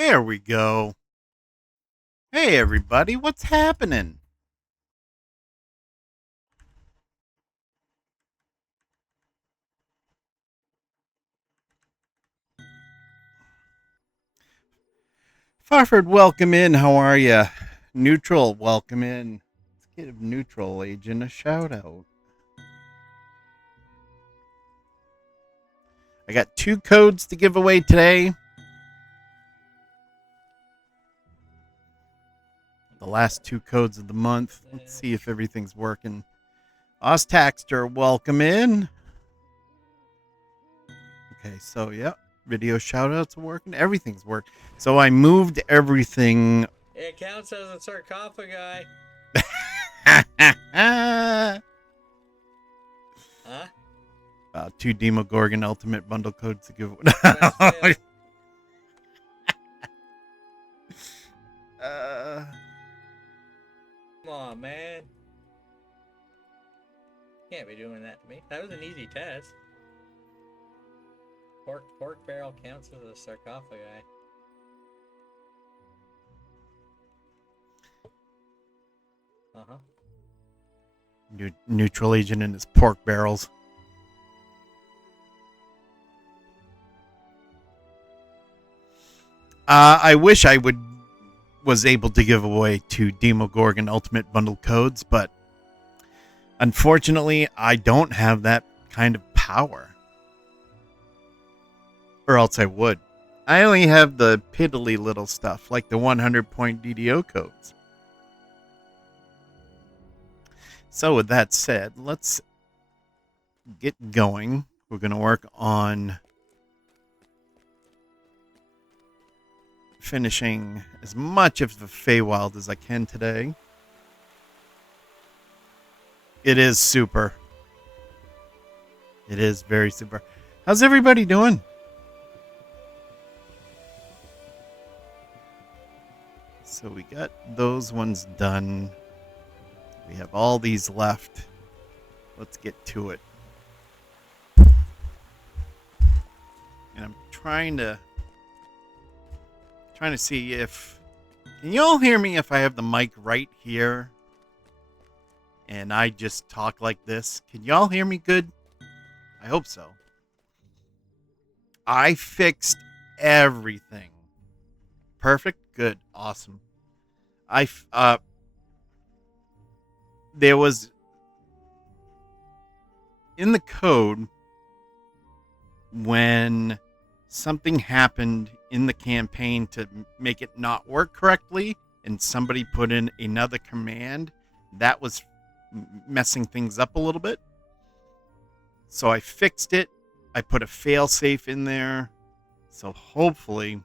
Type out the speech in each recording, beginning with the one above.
There we go. Hey, everybody, what's happening? Farford, welcome in. How are you? Neutral, welcome in. Let's give Neutral Agent a shout out. I got 2 codes to give away today. The last 2 codes of the month. Let's see if everything's working. Ostaxter, welcome in. Okay, so yeah, video shout outs are working. Everything's working. So I moved everything. It counts as a sarcophagi. Huh? 2 Demogorgon Ultimate Bundle codes to give away. Come on, man. Can't be doing that to me. That was an easy test. Pork barrel counts as a sarcophagi. Uh-huh. Neutral Agent and his pork barrels. I wish I was able to give away 2 Demogorgon Ultimate Bundle codes, but unfortunately, I don't have that kind of power. Or else I would. I only have the piddly little stuff, like the 100-point DDO codes. So with that said, let's get going. We're going to work on finishing as much of the Feywild as I can today. It is super. It is very super. How's everybody doing? So we got those ones done. We have all these left. Let's get to it. And I'm trying to see if... Can you all hear me if I have the mic right here? And I just talk like this? Can y'all hear me good? I hope so. I fixed everything. Perfect? Good. Awesome. There was... In the code, when something happened in the campaign to make it not work correctly and somebody put in another command, that was messing things up a little bit. So I fixed it. I put a failsafe in there. So hopefully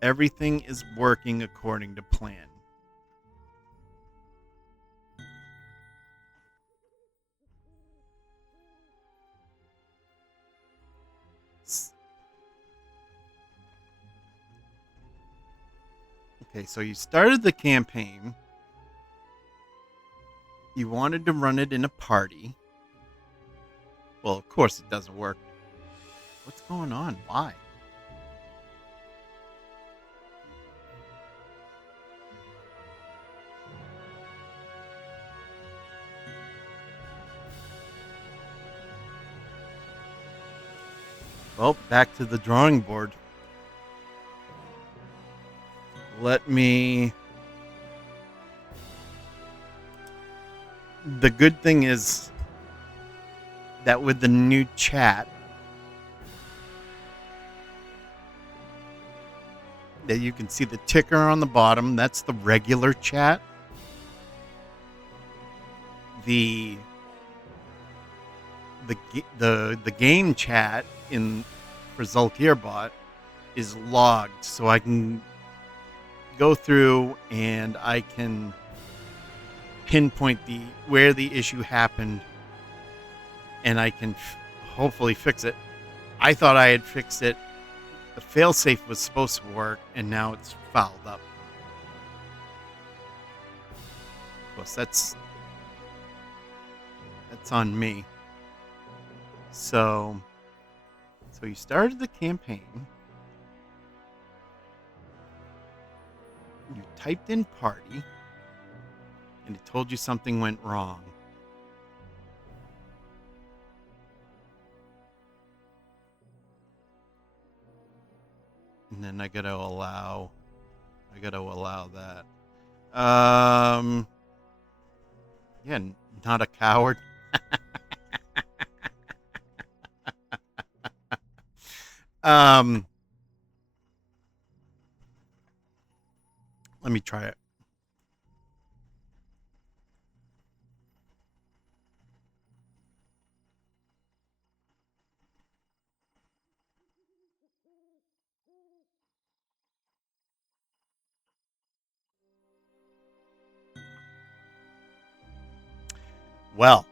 everything is working according to plan. Okay, so you started the campaign. You wanted to run it in a party. Well, of course it doesn't work. What's going on? Why? Well, back to the drawing board. Let me... The good thing is that with the new chat, that you can see the ticker on the bottom, that's the regular chat. The game chat in for Zulkirbot is logged, so I can go through and I can pinpoint where the issue happened, and I can hopefully fix it. I thought I had fixed it. The failsafe was supposed to work, and now it's fouled up. Of course, that's on me. So you started the campaign. You typed in party, and it told you something went wrong. And then I gotta allow that. Yeah, not a coward. Let me try it. Well,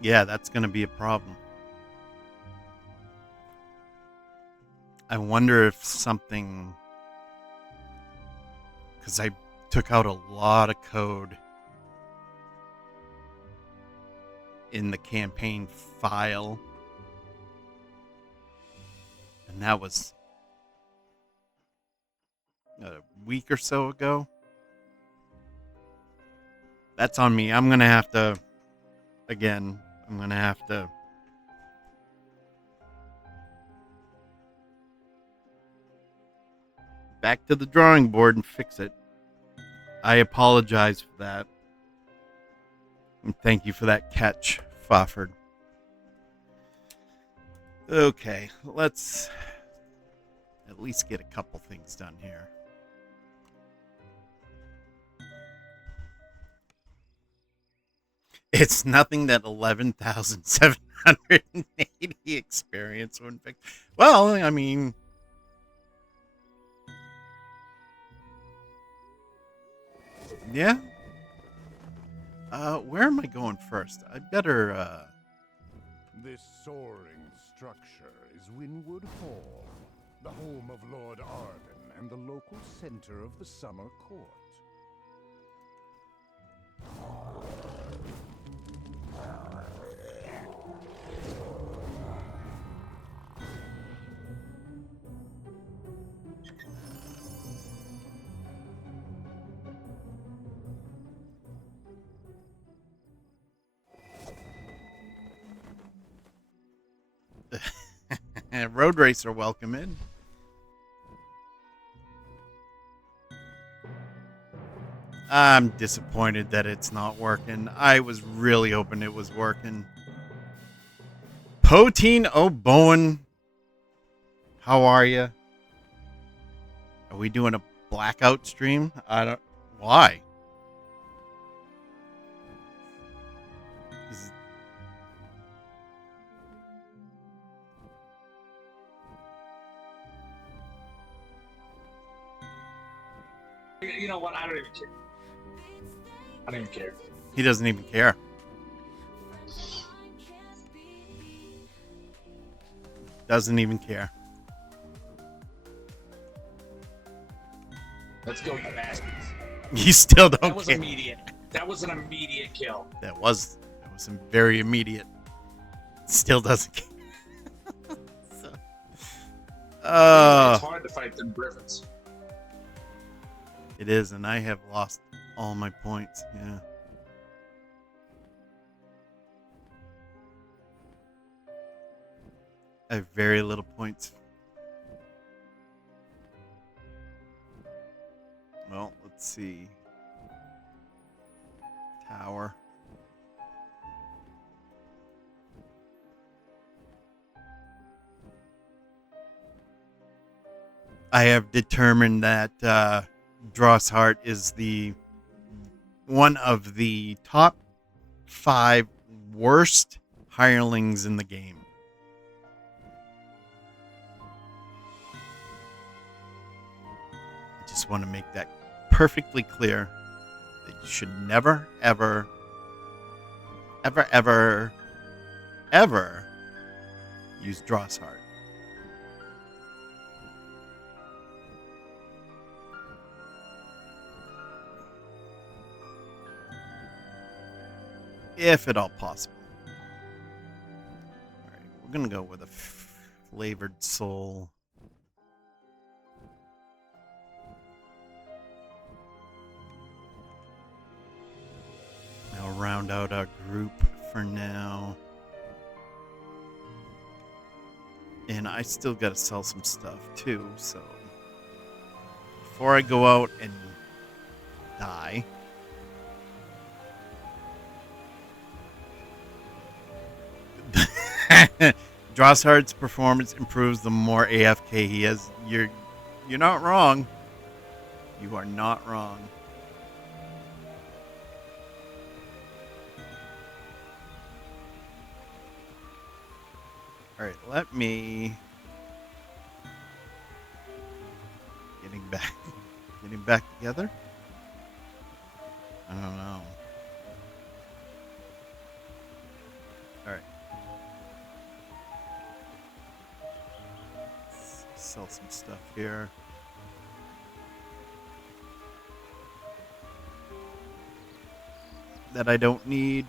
yeah, that's gonna be a problem. I wonder if something, because I took out a lot of code in the campaign file, and that was a week or so ago. That's on me. I'm gonna have to back to the drawing board and fix it. I apologize for that. And thank you for that catch, Fofford. Okay, let's at least get a couple things done here. It's nothing that 11,780 experience wouldn't fix. Well, I mean, yeah. Where am I going first? I better, This soaring structure is Winwood Hall, the home of Lord Arden and the local center of the summer court. Road Racer, welcome in. I'm disappointed that it's not working. I was really hoping it was working. Poteen O'Bowen, how are you? Are we doing a blackout stream? I don't. Why? Is- You know what? I don't even care. I don't even care. He doesn't even care. Doesn't even care. Let's go, you bastards. You still don't That was care. immediate. That was an immediate kill. That was some very immediate. Still doesn't care. So, It's hard to fight them griffins. it is, and I have lost all my points. Yeah. I have very little points. Well, let's see. Tower. I have determined that Drosshart is the one of the top 5 worst hirelings in the game. I just want to make that perfectly clear that you should never, ever, ever, ever, ever use Drosshart. If at all possible. Alright, we're going to go with a flavored soul. round out our group for now. And I still got to sell some stuff too, so before I go out and die, Drossard's performance improves the more AFK he has. You're not wrong. You are not wrong. All right, let me getting back together. I don't know. All right, let's sell some stuff here. That I don't need.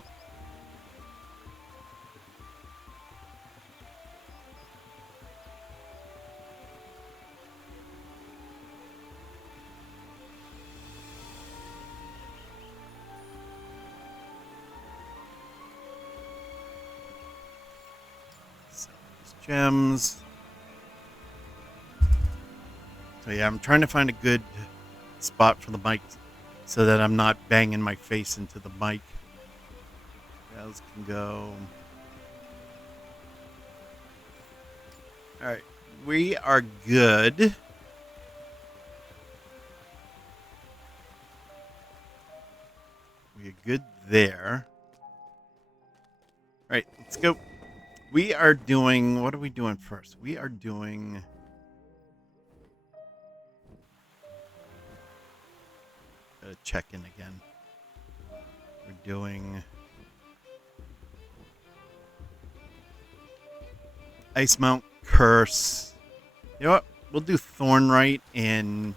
Gems. So yeah, I'm trying to find a good spot for the mic so that I'm not banging my face into the mic. Rails can go. Alright, we are good. We are good there. Alright, let's go. We are doing, what are we doing first? We are doing check in again. We're doing Ice Mount Curse. You know what? We'll do Thornright and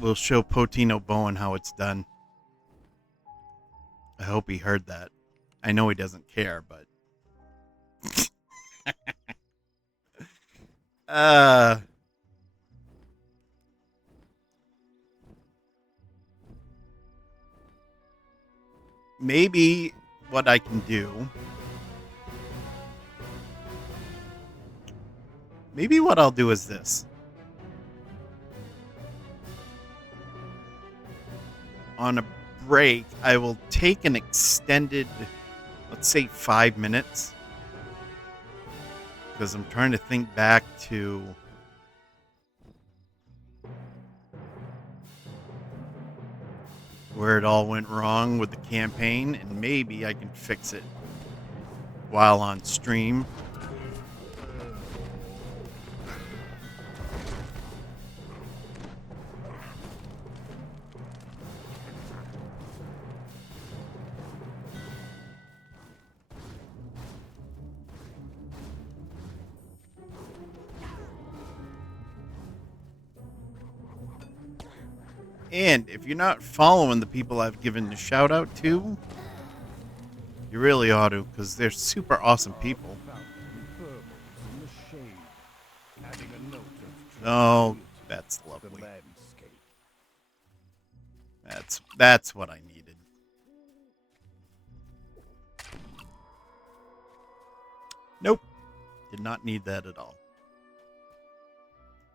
we'll show Potino Bowen how it's done. I hope he heard that. I know he doesn't care, but maybe what I can do. Maybe what I'll do is this. On a break, I will take an extended, let's say 5 minutes, because I'm trying to think back to where it all went wrong with the campaign, and maybe I can fix it while on stream. And if you're not following the people I've given a shout out to, you really ought to, because they're super awesome people. Oh, that's lovely. That's what I needed. Nope. Did not need that at all.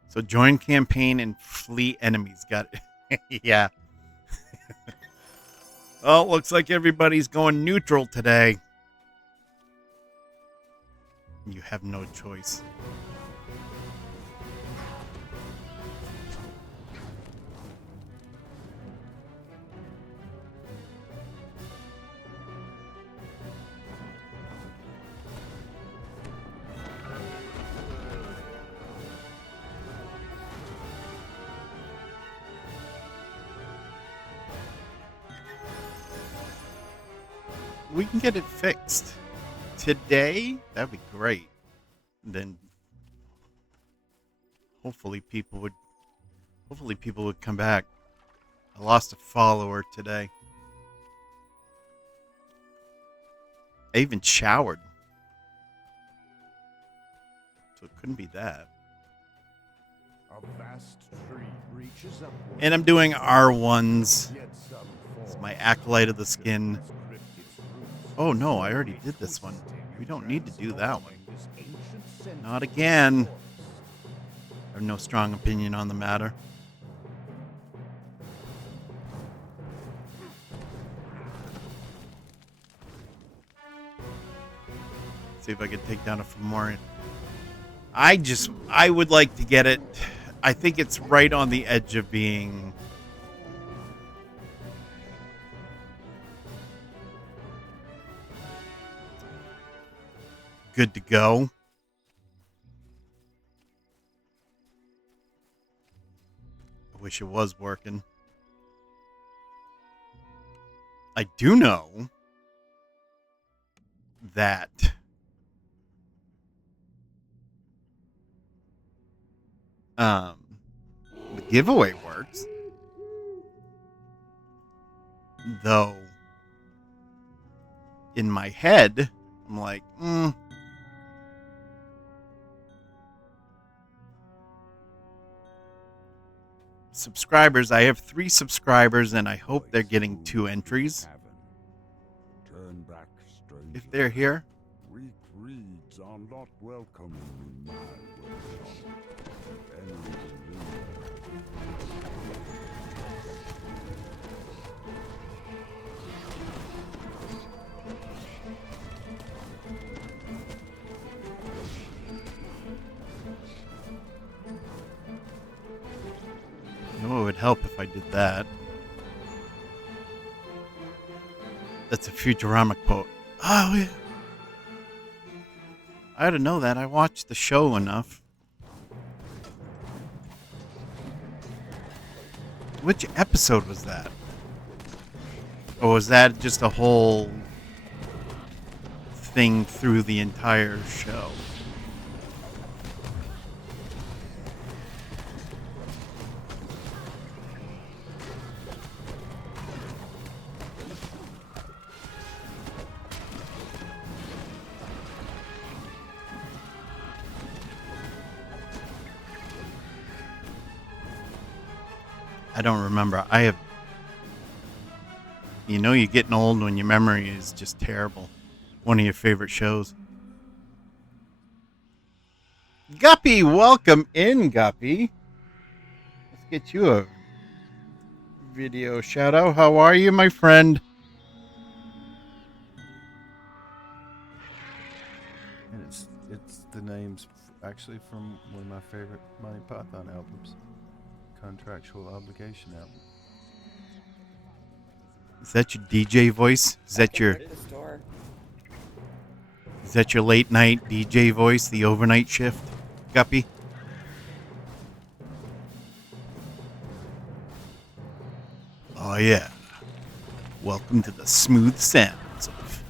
So join campaign and flee enemies. Got it. Yeah. Well, looks like everybody's going neutral today. You have no choice. We can get it fixed today. That'd be great. Then hopefully people would come back. I lost a follower today. I even showered, so it couldn't be that. A vast tree reaches upward. And I'm doing R1s. Yet some It's my Acolyte of the Skin. Oh no, I already did this one. We don't need to do that one. Not again. I have no strong opinion on the matter. See if I can take down a Fomorian. I would like to get it. I think it's right on the edge of being good to go. I wish it was working. I do know that the giveaway works, though in my head I'm like, subscribers. I have 3 subscribers, and I hope they're getting 2 entries. If they're here. Weak reeds are not welcome in my workshop. You know, it would help if I did that. That's a Futurama quote. Oh, yeah. I ought to know that. I watched the show enough. Which episode was that? Or was that just a whole thing through the entire show? I don't remember. You know, you're getting old when your memory is just terrible. One of your favorite shows. Guppy, welcome in, Guppy. Let's get you a video shout out. How are you, my friend? And it's the names actually from one of my favorite Monty Python albums, Contractual Obligation album. Is that your DJ voice? Is that your late night DJ voice, the overnight shift, Guppy? Oh yeah. Welcome to the smooth sounds of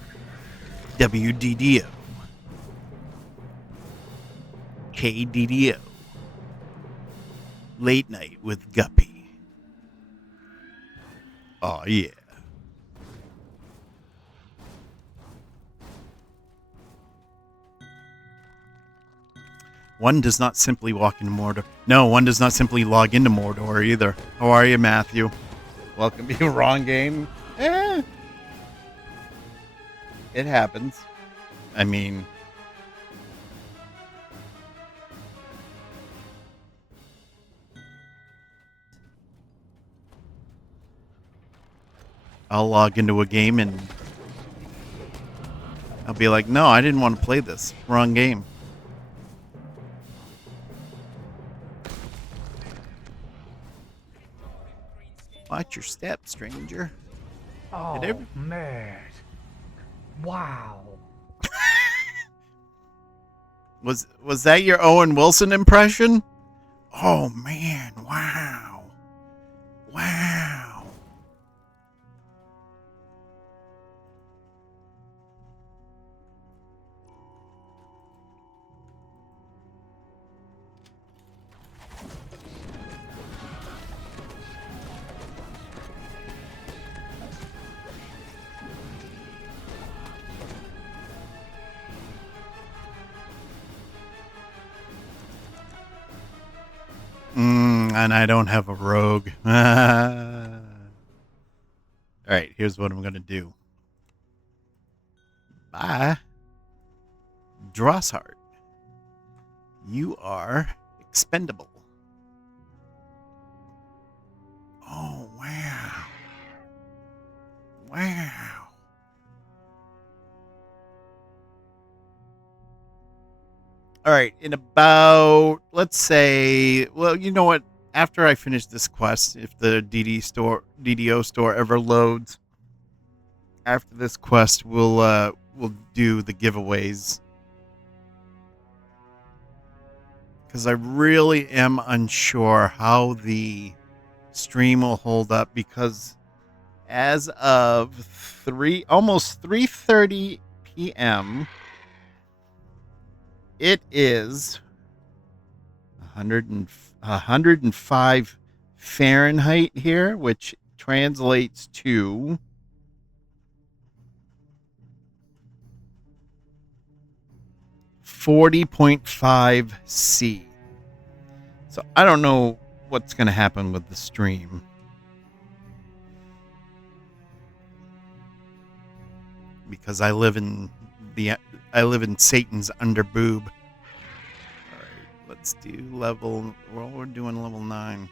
WDDO. KDDO. Late night with Guppy. Oh yeah. One does not simply walk into Mordor. No, one does not simply log into Mordor either. How are you, Matthew? Welcome to Wrong Game. It happens. I mean, I'll log into a game and I'll be like, no, I didn't want to play this. Wrong game. Watch your step, stranger. Oh, man. Wow. Was that your Owen Wilson impression? Oh, man. Wow. Wow. And I don't have a rogue. I All right, here's what I'm going to do. Bye. Drossheart. You are expendable. Oh, wow. Wow. All right, in about, let's say, well, you know what? After I finish this quest, if the DDO store ever loads, after this quest, we'll do the giveaways. Because I really am unsure how the stream will hold up, because as of almost 3:30 p.m., it is 105 Fahrenheit here, which translates to 40.5 C. So I don't know what's going to happen with the stream. Because I live in Satan's underboob. All right, let's do level. Well, we're doing level 9.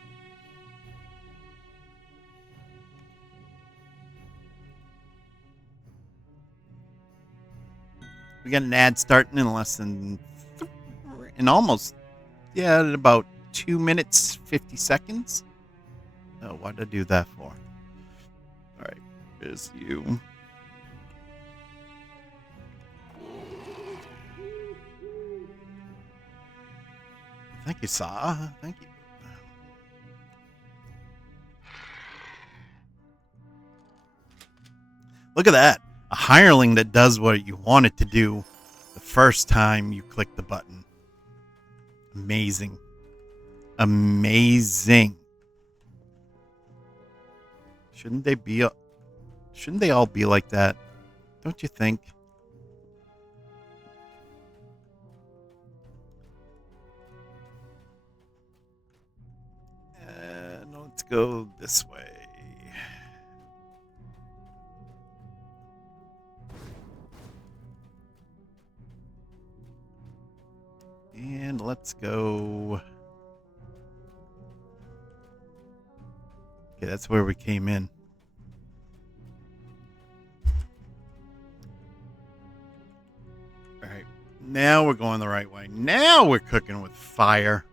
We got an ad starting in less than, in almost, yeah, in about 2 minutes 50 seconds. Oh, what did I do that for? All right, here's you. Thank you, Saw. Thank you. Look at that. A hireling that does what you want it to do the first time you click the button. Amazing. Amazing. Shouldn't they all be like that? Don't you think? Let's go this way. And let's go. Okay, that's where we came in. All right. Now we're going the right way. Now we're cooking with fire.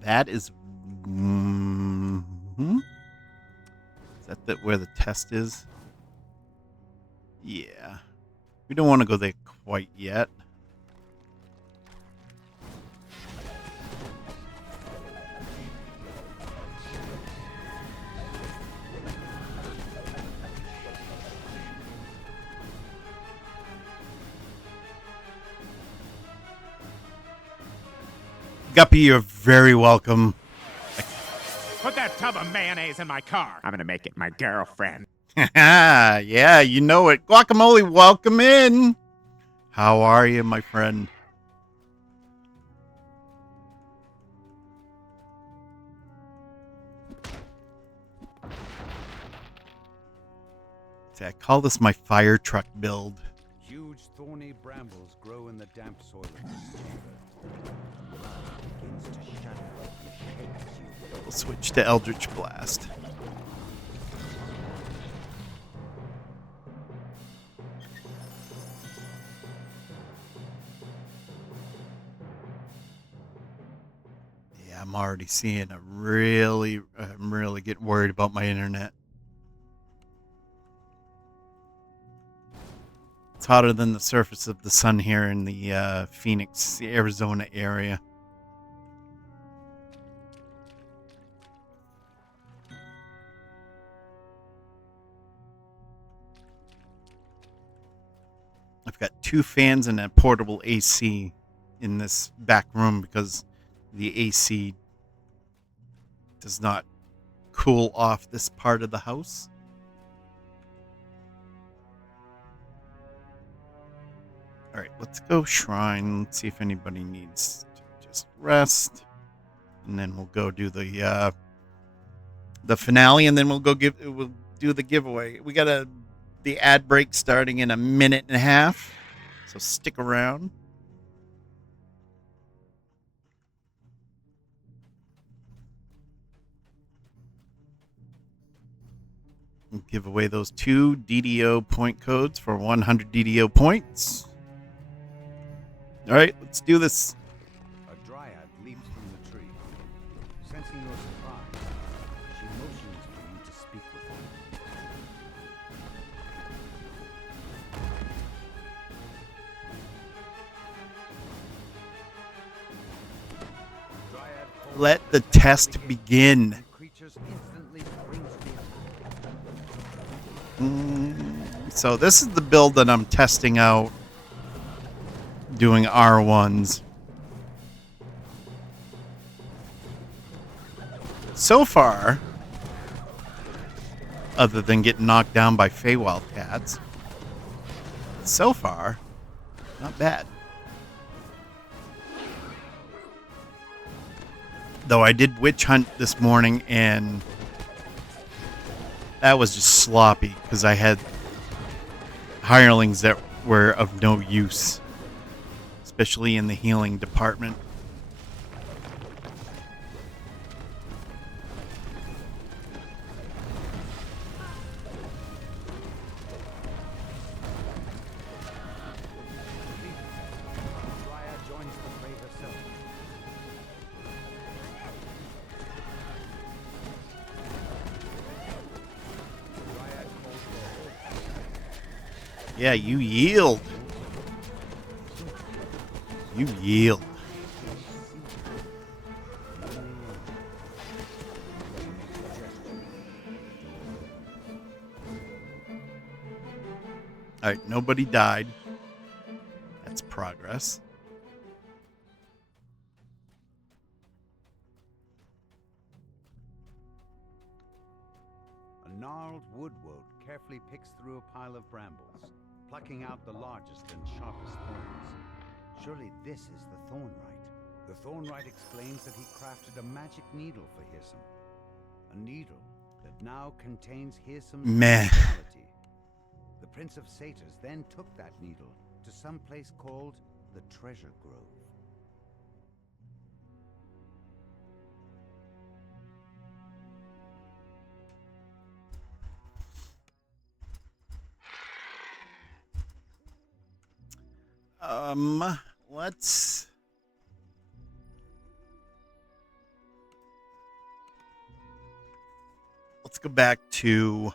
That is. Is that where the test is? Yeah. We don't want to go there quite yet. Guppy, you're very welcome. Put that tub of mayonnaise in my car. I'm gonna make it my girlfriend. Yeah, you know it. Guacamole, welcome in. How are you, my friend? See, I call this my fire truck build. Huge thorny brambles grow in the damp soil of this chamber. Begins to shudder and hates you. We'll switch to Eldritch Blast. Yeah, I'm already seeing I'm really getting worried about my internet. It's hotter than the surface of the sun here in the Phoenix, Arizona area. I've got 2 fans and a portable AC in this back room because the AC does not cool off this part of the house. All right, let's go shrine. Let's see if anybody needs to just rest, and then we'll go do the finale, and then we'll do the giveaway. We got the ad break starting in a minute and a half, so stick around. We'll give away those 2 DDO point codes for 100 DDO points. All right, let's do this. A dryad leaps from the tree. Sensing your surprise, she motions for you to speak with her. Dryad calls Let the test begin. and creatures instantly spring to the attack. So this is the build that I'm testing out, doing R1s. So far, other than getting knocked down by Feywild cats, so far, not bad. Though I did witch hunt this morning, and that was just sloppy because I had hirelings that were of no use, especially in the healing department. Dryad joins the fray herself. Dryad calls for hope. Yeah, you yield. You yield. All right, nobody died. That's progress. A gnarled woodwort carefully picks through a pile of brambles, plucking out the largest and sharpest thorns. Surely this is the Thornwright. The Thornwright explains that he crafted a magic needle for Hirsum. A needle that now contains Hirsum's Meh. immortality. The Prince of Satyrs then took that needle to some place called the Treasure Grove. Let's go back to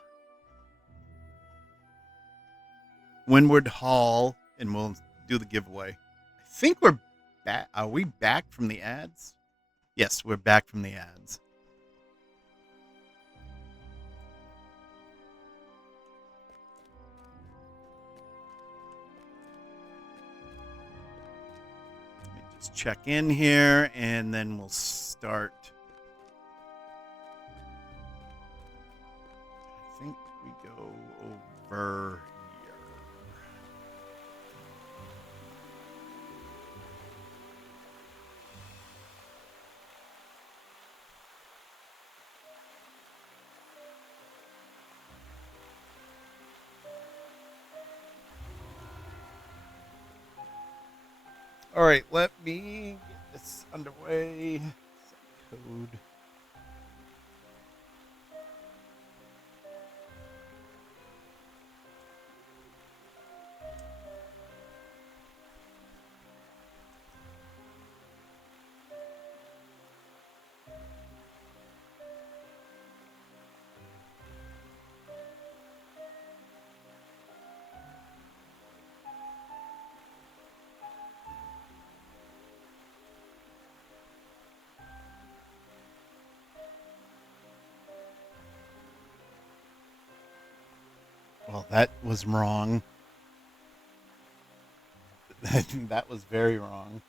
Windward Hall and we'll do the giveaway. I think we're back. Are we back from the ads? Yes, we're back from the ads. Let me just check in here and then we'll start. I think we go over here. All right, let me get this underway. Set code. Well, that was wrong. That was very wrong.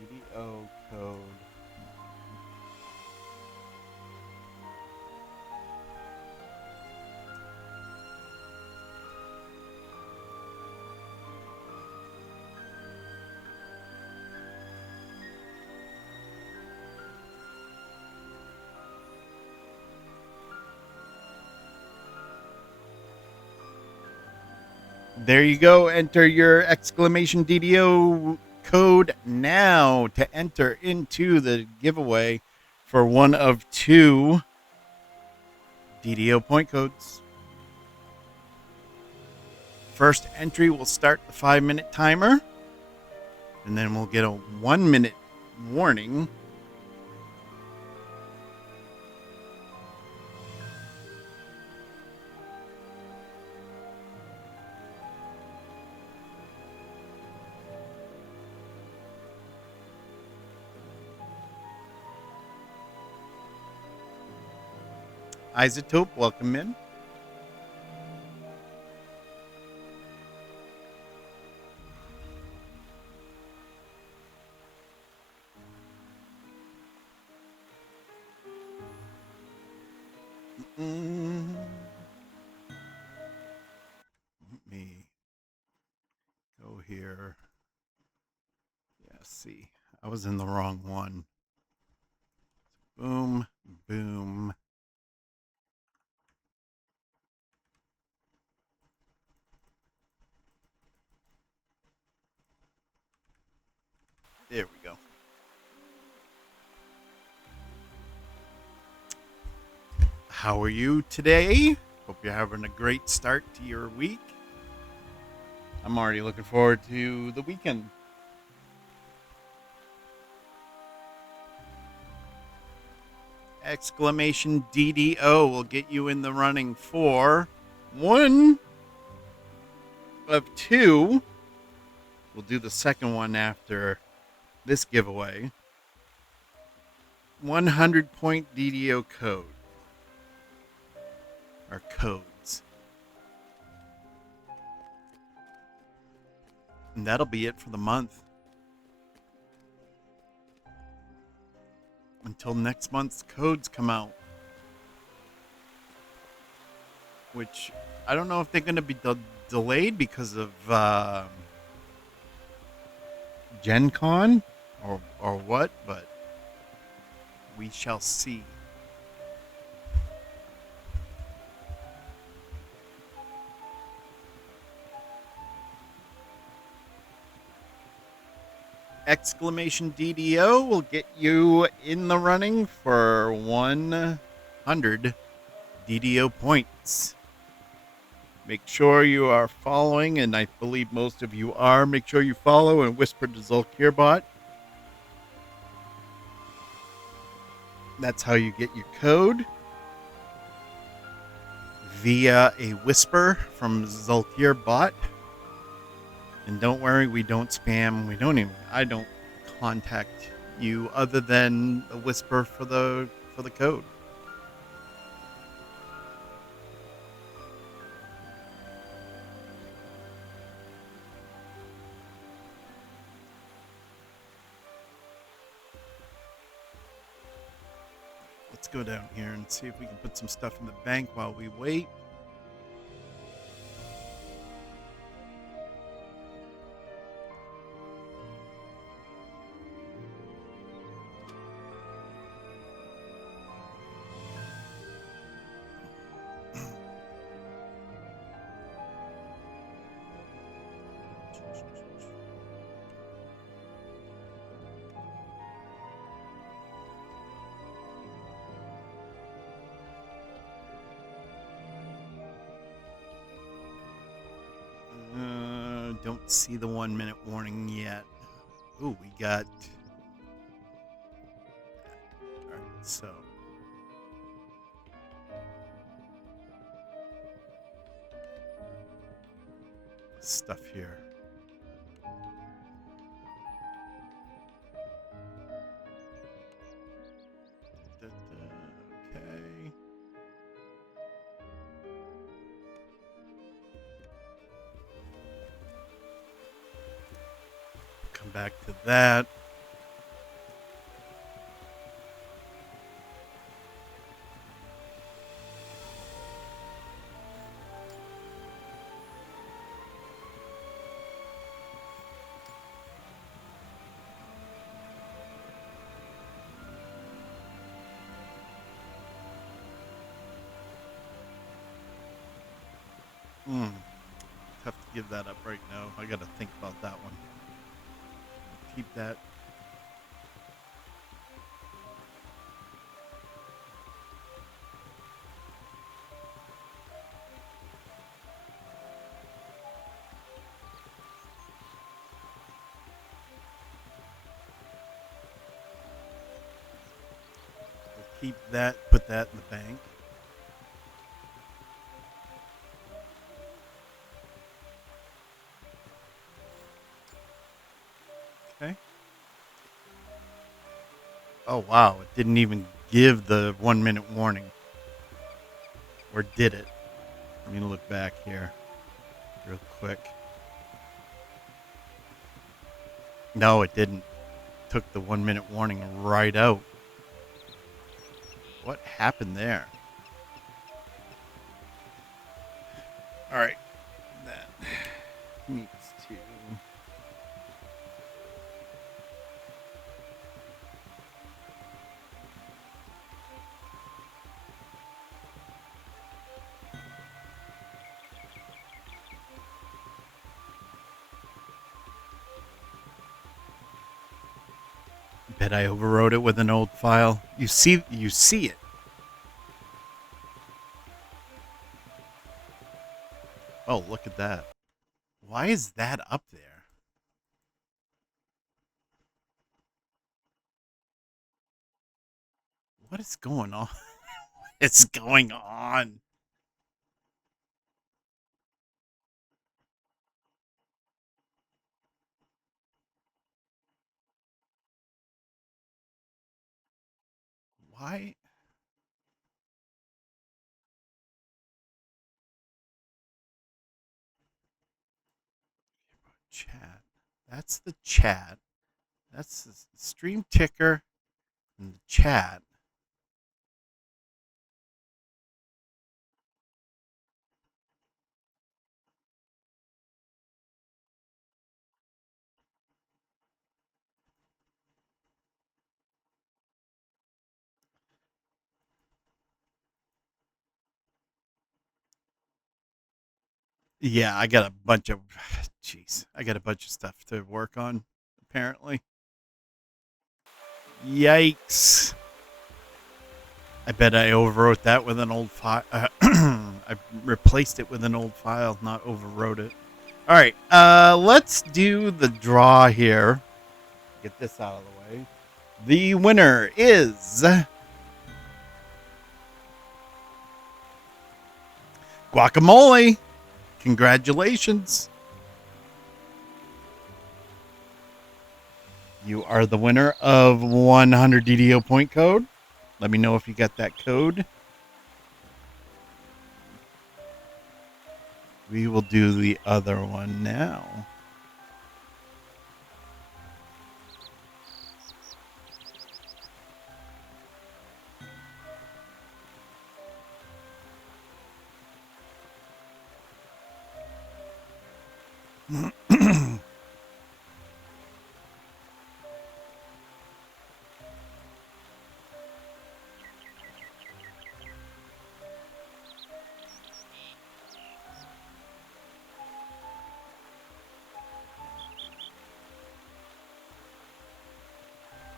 BDO code. There you go. Enter your exclamation DDO code now to enter into the giveaway for one of 2 DDO point codes. First entry will start the 5-minute timer, and then we'll get a 1-minute warning. Isotope, welcome in. Let me go here. Yeah, see. I was in the wrong one. Boom, boom. There we go. How are you today? Hope you're having a great start to your week. I'm already looking forward to the weekend. Exclamation DDO will get you in the running for one of 2. We'll do the second one after this giveaway. 100-point DDO code. Or codes. And that'll be it for the month. Until next month's codes come out. Which, I don't know if they're going to be delayed because of Gen Con or what, but we shall see. Exclamation DDO will get you in the running for 100 DDO points. Make sure you are following, and I believe most of you are. Make sure you follow and whisper to Zulkirbot. That's how you get your code. Via a whisper from Zulkirbot. And don't worry, we don't spam. I don't contact you other than a whisper for the code. Let's go down here and see if we can put some stuff in the bank while we wait. Don't see the 1-minute warning yet. Ooh, we got... Alright, so... stuff here. Okay. back to that. Tough to give that up right now. I got to think about that one. Keep that. We'll keep that. Put that in the bank. Okay. Oh, wow. It didn't even give the 1 minute warning. Or did it? Let me look back here real quick. No, it didn't. Took the 1 minute warning right out. What happened there? All right. That needs to... Bet I overwrote it with an old file. You see it. Oh, look at that. Why is that up there? What is going on? What is going on? Why? Chat. That's the chat. That's the stream ticker and the chat. Yeah, I got a bunch of... Jeez. I got a bunch of stuff to work on, apparently. Yikes. I bet I overwrote that with an old file. I replaced it with an old file, not overwrote it. All right, let's do the draw here. Get this out of the way. The winner is Guacamole. Congratulations. You are the winner of 100 DDO point code. Let me know if you got that code. We will do the other one now.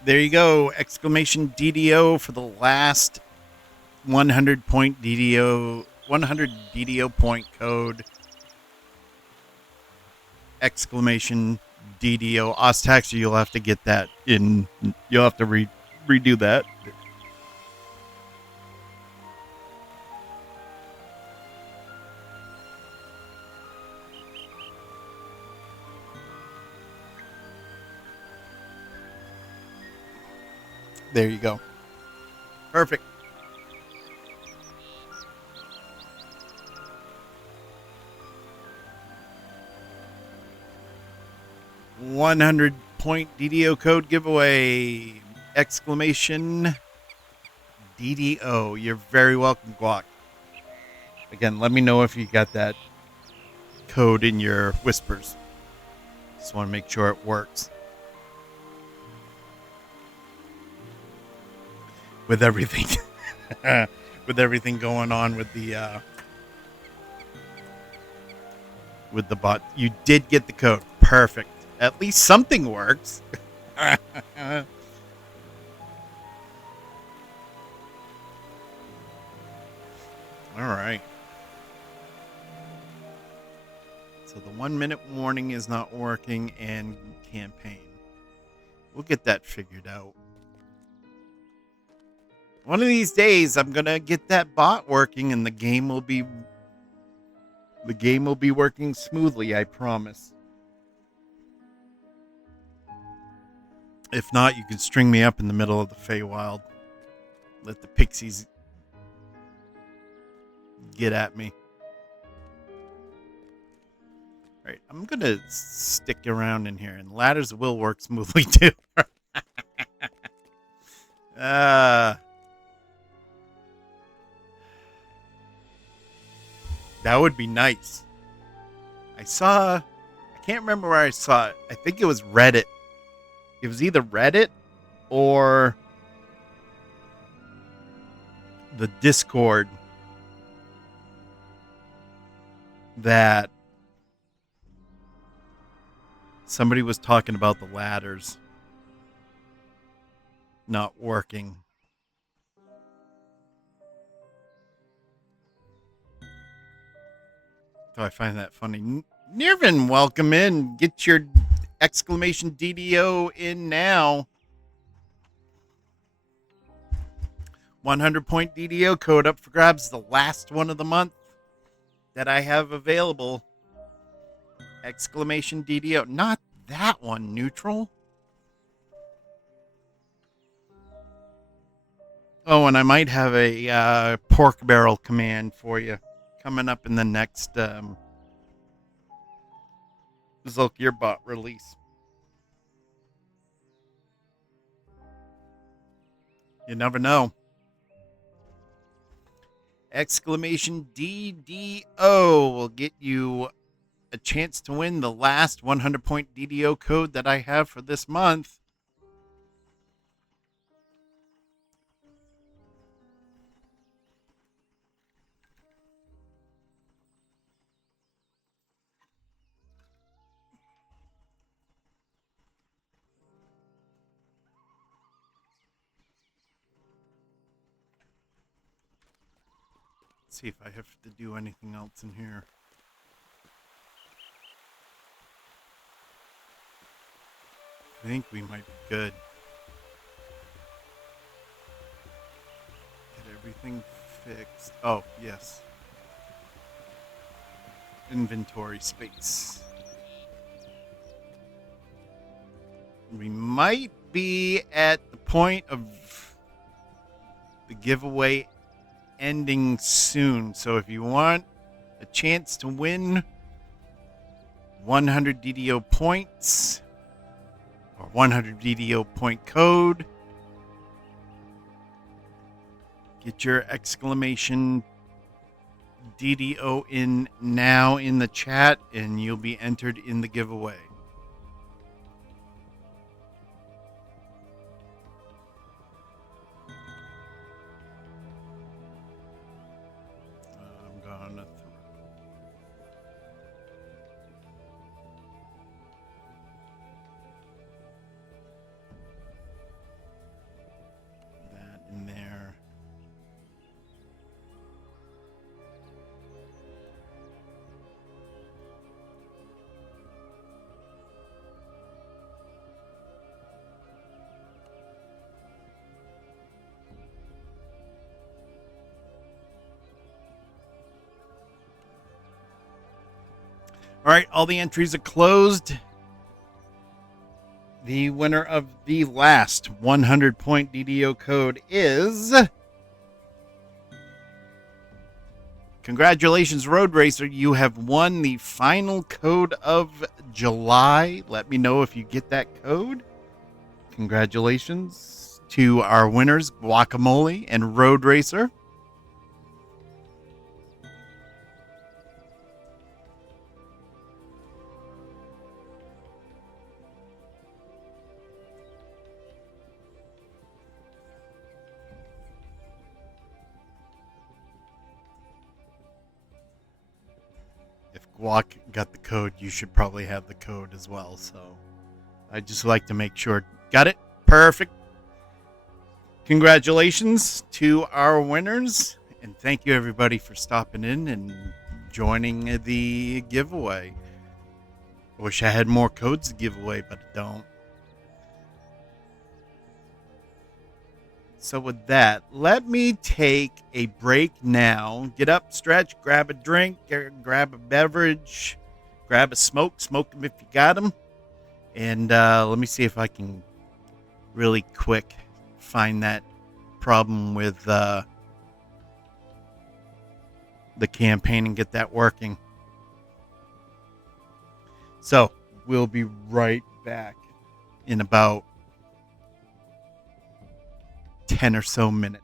There you go. Exclamation DDO for the last 100 point DDO, 100 DDO point code. Exclamation DDO. Ostaxer, you'll have to get that in. You'll have to redo that. There you go. Perfect. $100 100-point DDO code giveaway! Exclamation DDO. You're very welcome, Guac. Again, let me know if you got that code in your whispers. Just want to make sure it works. With everything. With everything going on with the bot. You did get the code. Perfect. At least something works. All right. So the 1-minute warning is not working and campaign. We'll get that figured out. One of these days I'm going to get that bot working and the game will be working smoothly, I promise. If not, you can string me up in the middle of the Feywild. Let the pixies get at me. All right, I'm going to stick around in here, and ladders will work smoothly too. That would be nice. I can't remember where I saw it. I think it was Reddit. It was either Reddit or the Discord that somebody was talking about the ladders not working. So I find that funny. Nirvin, welcome in. Get your exclamation DDO in now. 100-point DDO code up for grabs. The last one of the month that I have available. Exclamation DDO. Not that one, neutral. Oh, and I might have a pork barrel command for you coming up in the next Zulkir bot release. You never know. Exclamation DDO will get you a chance to win the last 100-point DDO code that I have for this month. See if I have to do anything else in here. I think we might be good. Get everything fixed. Oh, yes. Inventory space. We might be at the point of the giveaway ending soon. So if you want a chance to win 100 DDO points or 100 DDO point code, get your exclamation DDO in now in the chat and you'll be entered in the giveaway. In there. All right, all the entries are closed. The winner of the last 100-point DDO code is Congratulations, Road Racer. You have won the final code of July. Let me know if you get that code. Congratulations to our winners, Guacamole and Road Racer. If Guac got the code, you should probably have the code as well. So I'd just like to make sure. Got it? Perfect. Congratulations to our winners. And thank you, everybody, for stopping in and joining the giveaway. I wish I had more codes to give away, but I don't. So with that, let me take a break now. Get up, stretch, grab a drink, grab a beverage, grab a smoke them if you got them. And let me see if I can really quick find that problem with the campaign and get that working. So we'll be right back in about 10 or so minutes.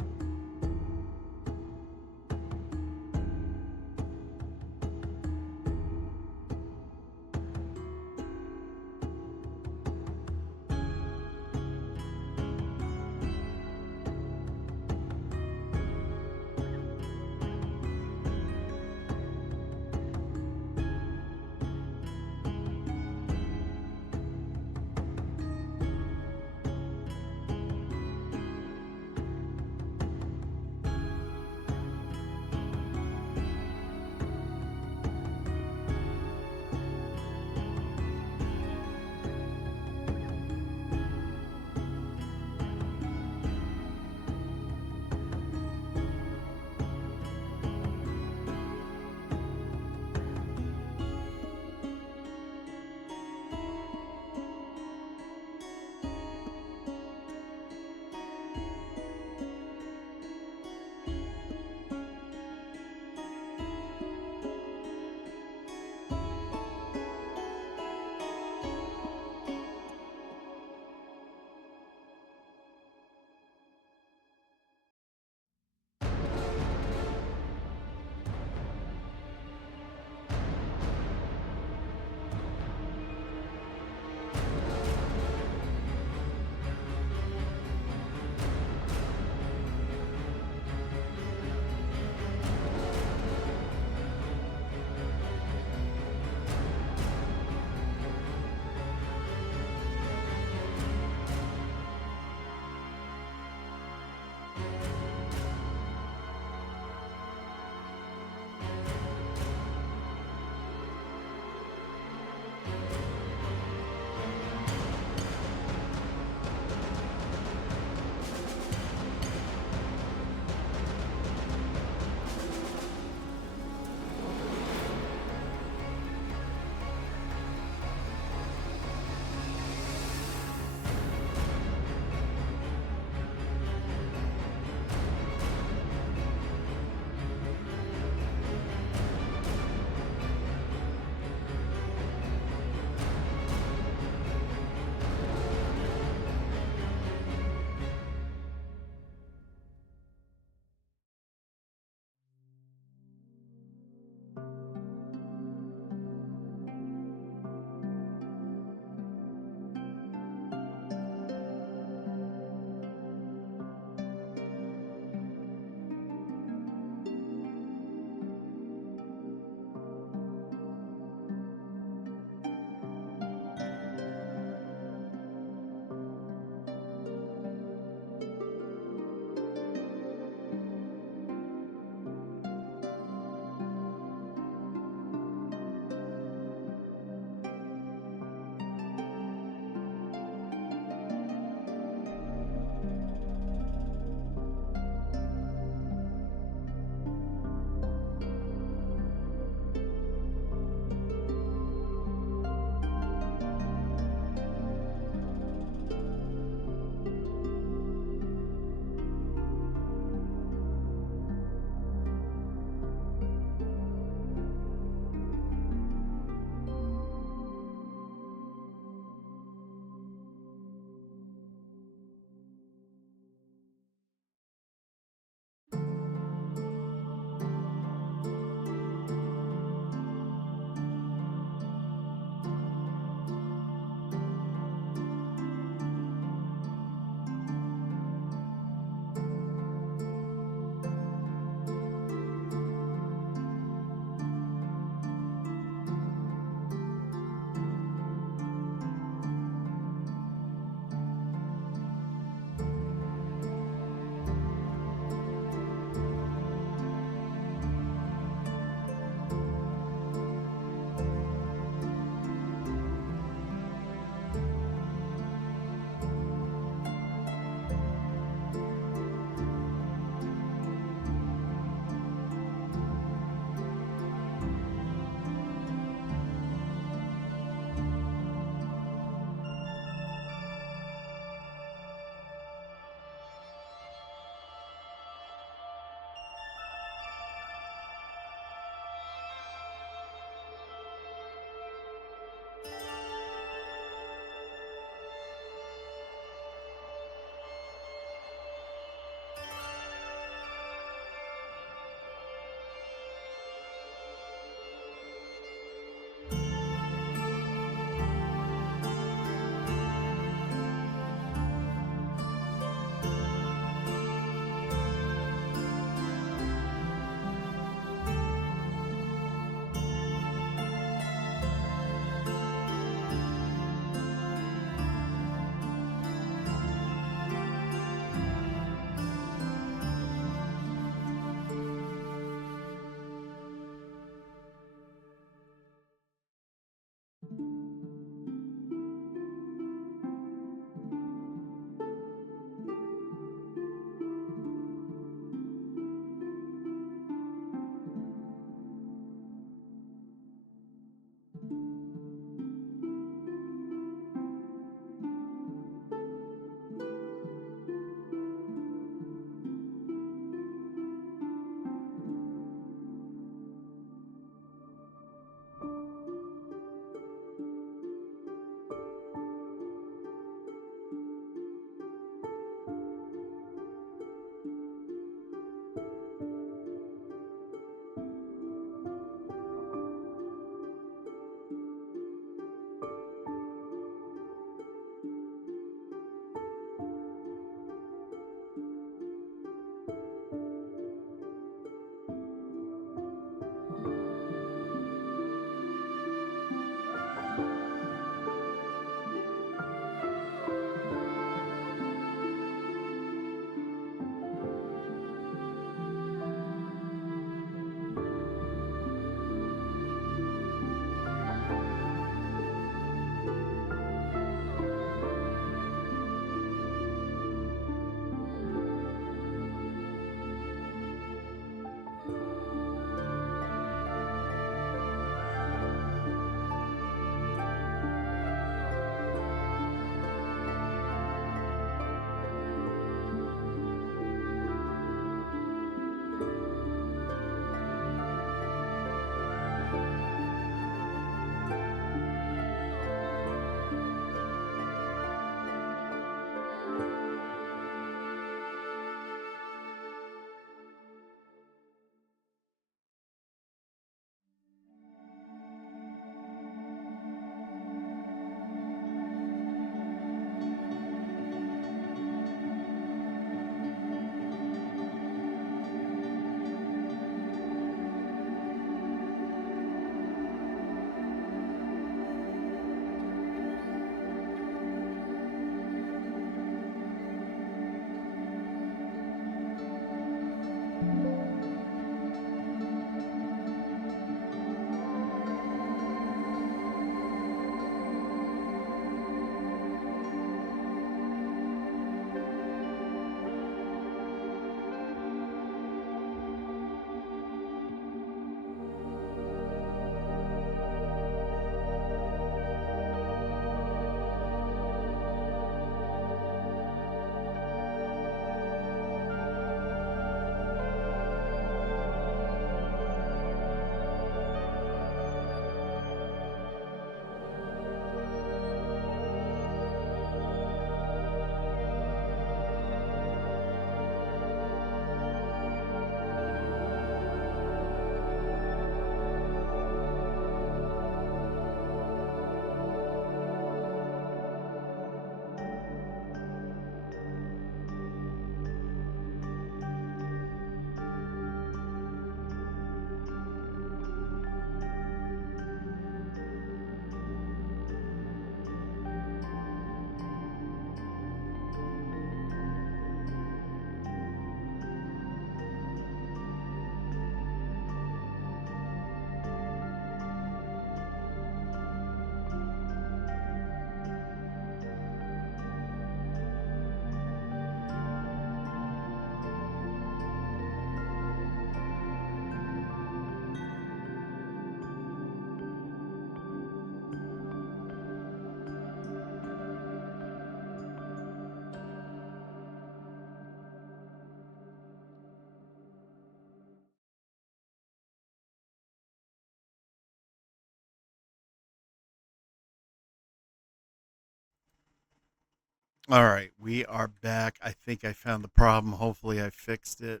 All right, we are back. I think I found the problem. Hopefully, I fixed it.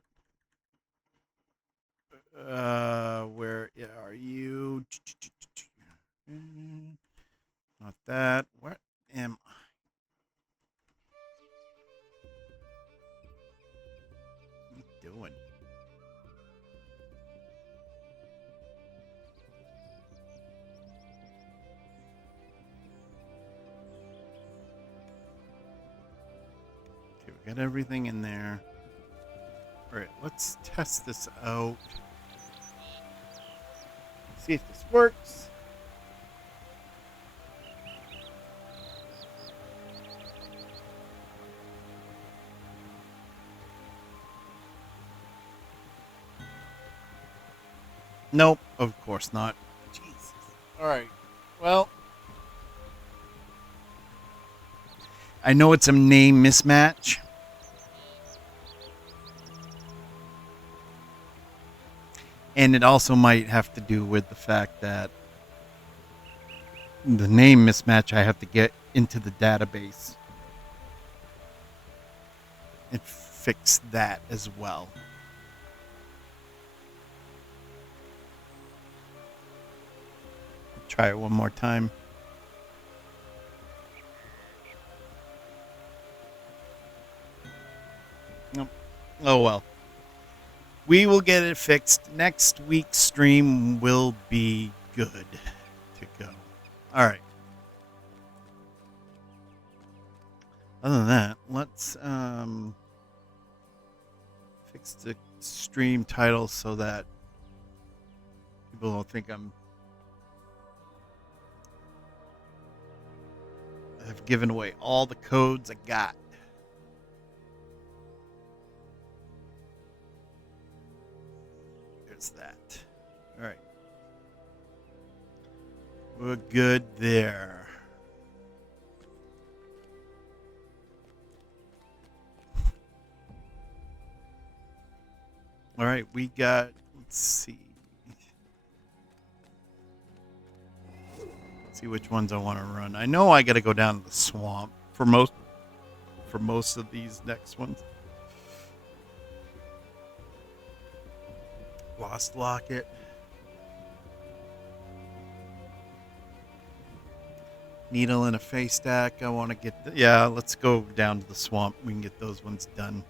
Where are you? Not that. What am I doing? Okay, we got everything in there. All right, let's test this out. See if this works. Nope, of course not. Jesus. All right. Well, I know it's a name mismatch. And it also might have to do with the fact that the name mismatch, I have to get into the database and fix that as well. Try it one more time. Nope. Oh well. We will get it fixed. Next week's stream will be good to go. All right. Other than that, let's fix the stream title so that people don't think I've given away all the codes I got. There's that. All right. We're good there. All right, we got, let's see. Let's see which ones I want to run. I know I got to go down to the swamp for most of these next ones. Lost Locket. Needle in a face stack. I want to get yeah, let's go down to the swamp. We can get those ones done.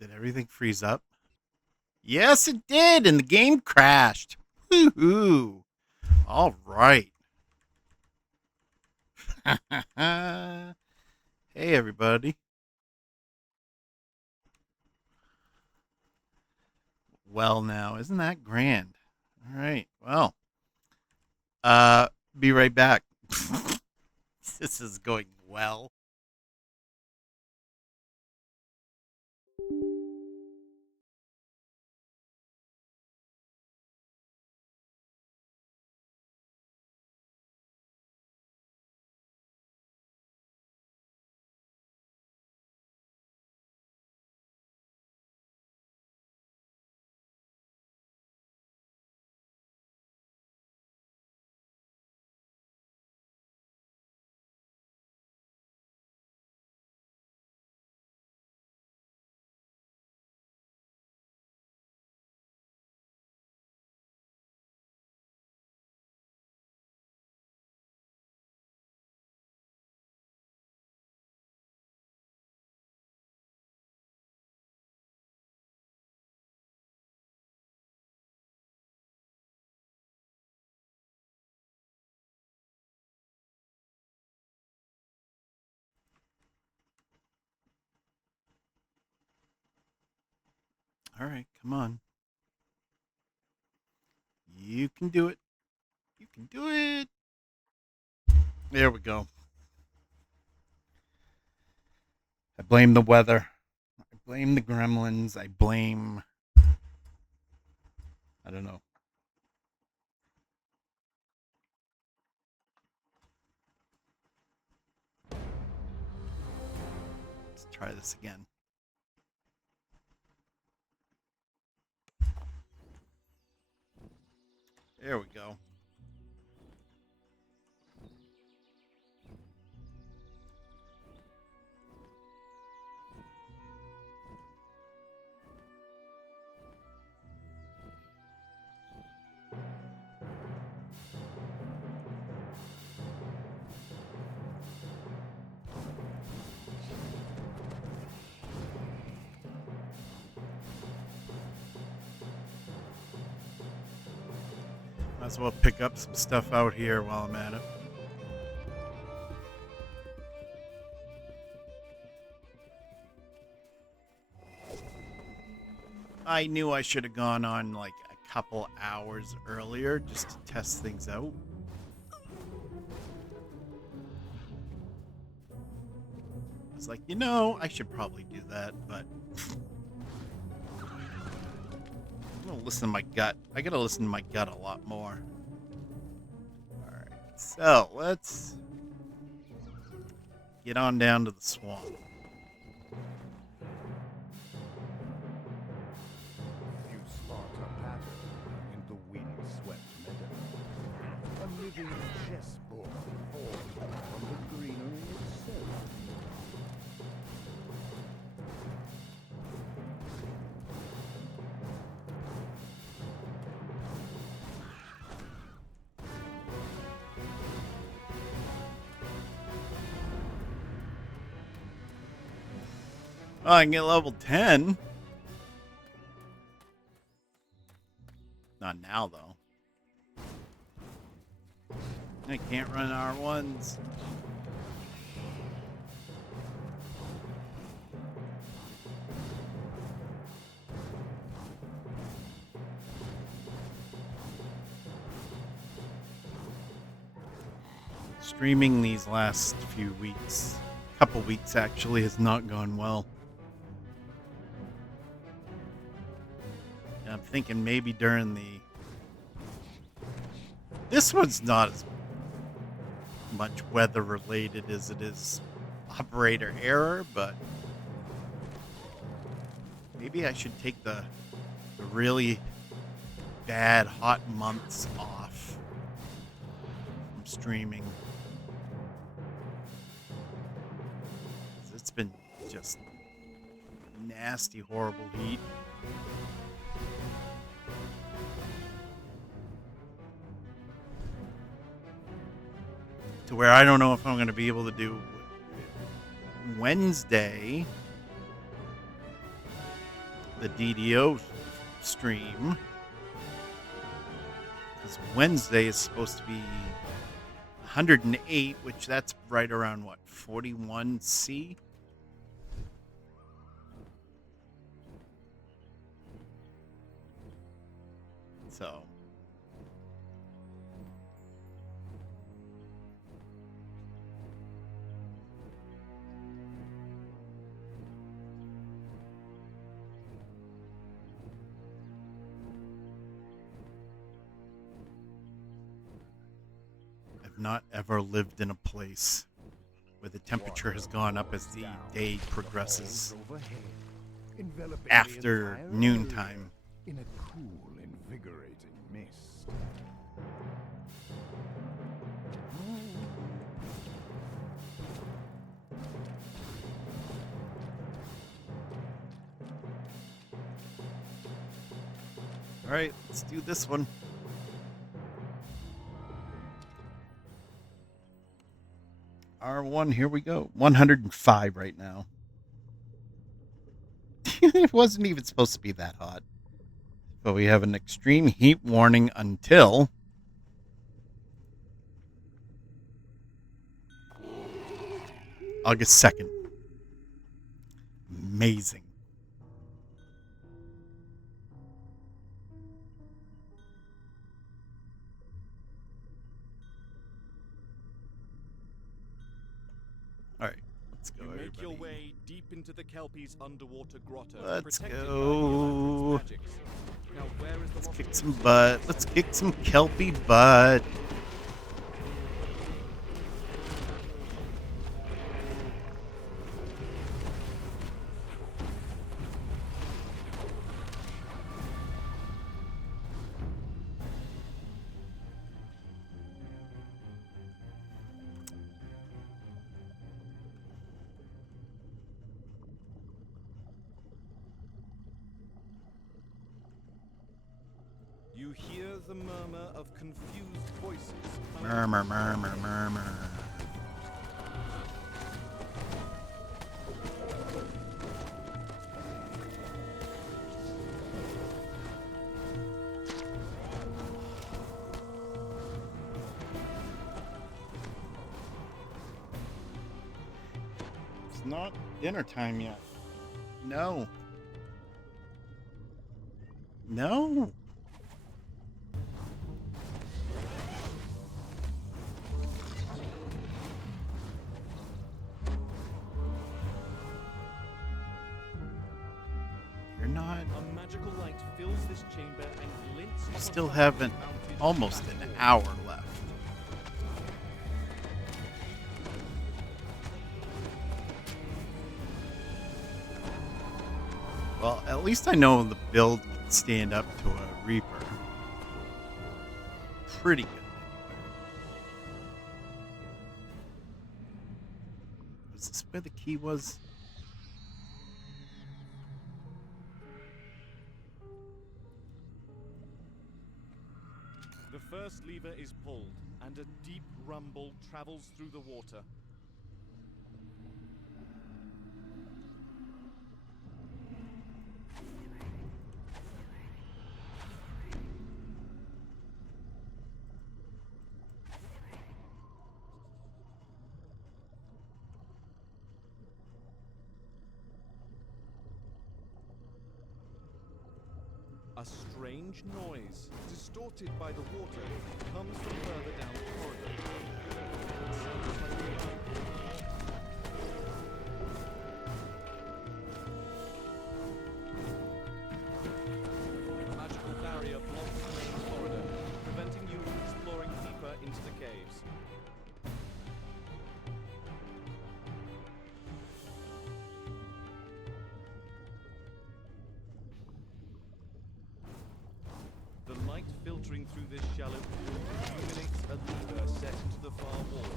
Did everything freeze up? Yes, it did, and the game crashed. Woohoo! All right. Hey, everybody. Well, now, isn't that grand? All right. Well, be right back. This is going well. All right, come on. You can do it. You can do it. There we go. I blame the weather. I blame the gremlins. I blame. I don't know. Let's try this again. There we go. Might as well pick up some stuff out here while I'm at it. I knew I should have gone on like a couple hours earlier just to test things out. I was like, I should probably do that, but I'm gonna listen to my gut. I gotta listen to my gut a lot more. Alright, so let's get on down to the swamp. You spot a pattern in the wind-swept meadow. A living chessboard formed from the greenery itself. Oh, I can get level 10. Not now, though. I can't run R1s. Streaming these last few weeks, couple weeks actually, has not gone well. I'm thinking maybe during this one's not as much weather related as it is operator error, but maybe I should take the really bad hot months off from streaming. It's been just nasty, horrible heat. To where I don't know if I'm going to be able to do Wednesday, the DDO stream. Because Wednesday is supposed to be 108, which that's right around, what, 41C? So... not ever lived in a place where the temperature has gone up as the day progresses after noontime. In a cool, invigorating mist. All right, let's do this one. R1, here we go. 105 right now. It wasn't even supposed to be that hot. But we have an extreme heat warning until August 2nd. Amazing. All right, let's go. You make your Everybody. way deep into the Kelpie's underwater grotto. Let's protected by go. Elephant's magics. Now, where is the Let's lost kick one? some butt. Let's kick some Kelpie butt. the murmur of confused voices. Murmur, murmur, murmur. It's not dinner time yet. No. No. You're not. A magical light fills this chamber and glints. You off a still fire haven't mounted almost an platform. hour left. Well, at least I know the build can stand up to a Reaper. Pretty good, anyway. Was this where the key was? The first lever is pulled, and a deep rumble travels through the water. A strange noise, distorted by the water, comes from further down the corridor. It sounds like a rhyme. A magical barrier blocks the main corridor, preventing you from exploring deeper into the caves. The light filtering through this shallow pool illuminates a lever set into the far wall.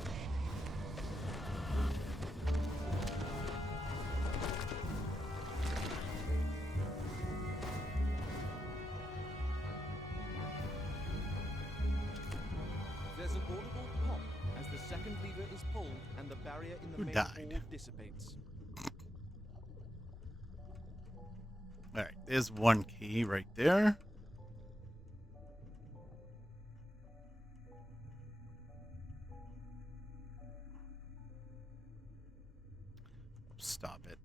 There's an audible pop as the second lever is pulled and the barrier in the Who main died? hall dissipates. Alright, there's one key right there. Stop it.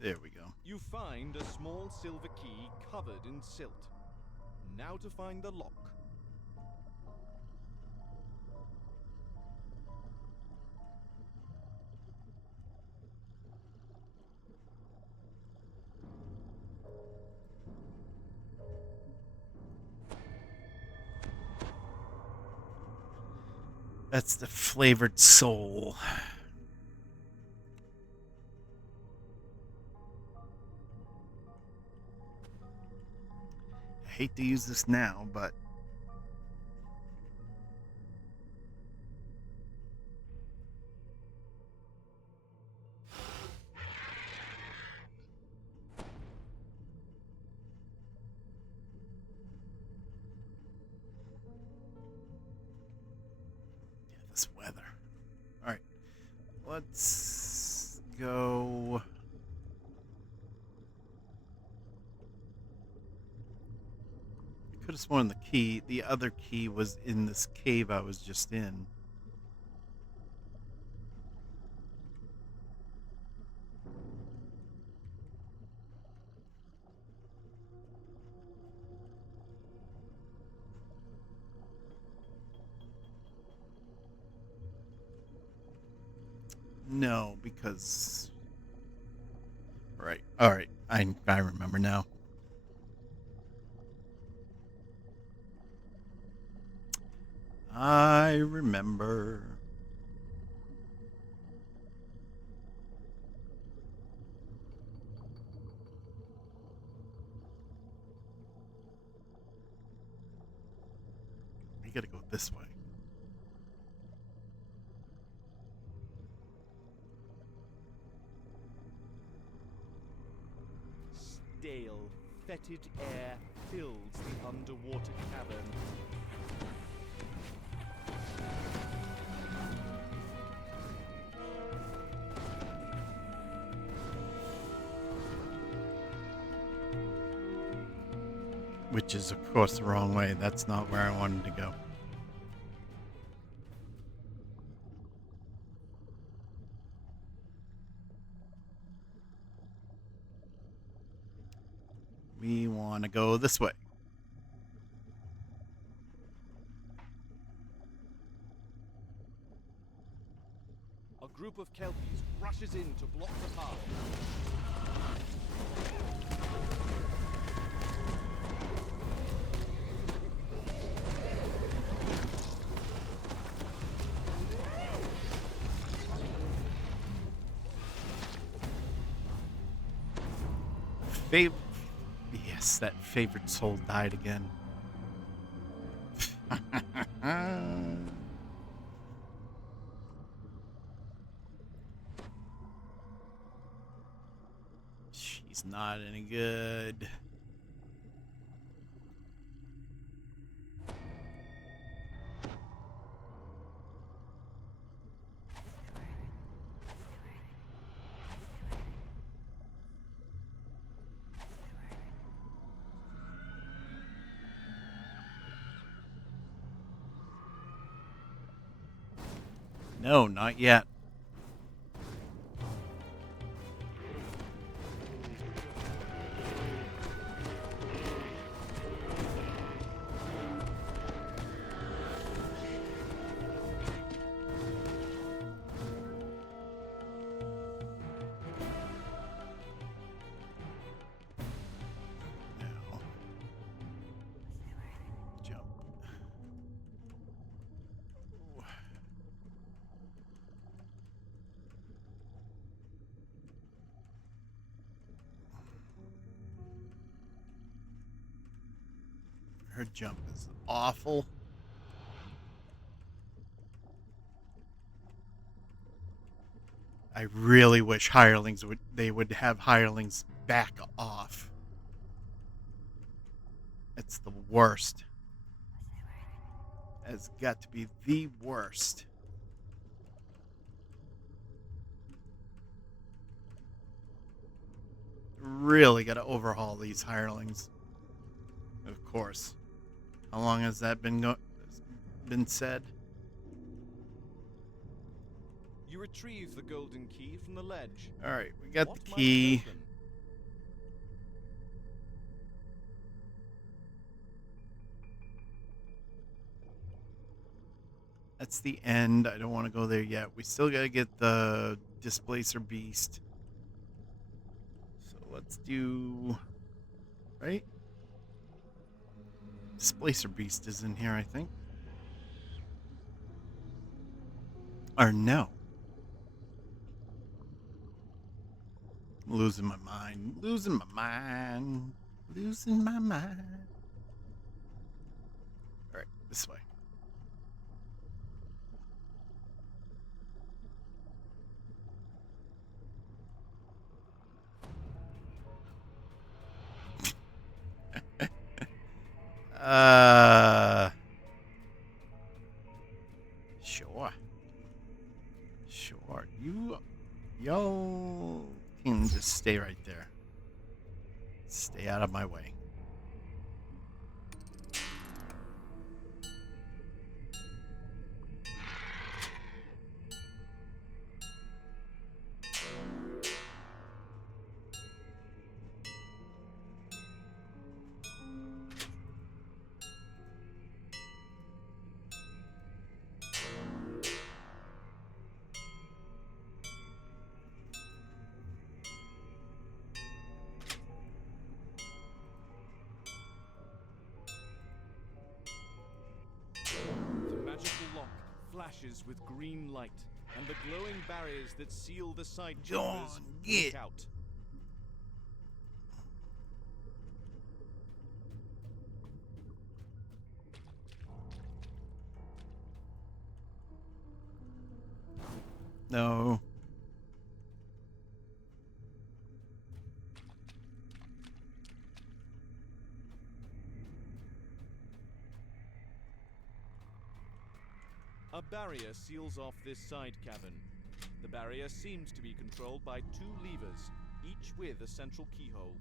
There we go. You find a small silver key covered in silt. Now to find the lock. That's the flavored soul. I hate to use this now, but this weather. All right, let's go. I could have sworn the other key was in this cave I was just in. No, because... Right. All right. I remember now. I remember. We gotta go this way. Stale, fetid air fills the underwater cavern. Which is, of course, the wrong way. That's not where I wanted to go. We want to go this way. A group of Kelpies rushes in to block the path. Yes, that favorite soul died again. She's not any good. No, not yet. No. Jump. Her jump is awful. I really wish hirelings would have hirelings back off. It's the worst. It's got to be the worst. Really got to overhaul these hirelings. Of course. How long has that been said? You retrieve the golden key from the ledge. All right, we got What the might key. it open? That's the end. I don't want to go there yet. We still got to get the Displacer Beast. So let's do... Right? Displacer Beast is in here, I think. Or no. I'm losing my mind. Losing my mind. Losing my mind. Alright, this way. Sure. Sure. Y'all can just stay right there. Stay out of my way. The magical lock flashes with green light, and the glowing barriers that seal the side Go chambers on, leak get. out. No. barrier seals off this side cavern. The barrier seems to be controlled by 2 levers, each with a central keyhole.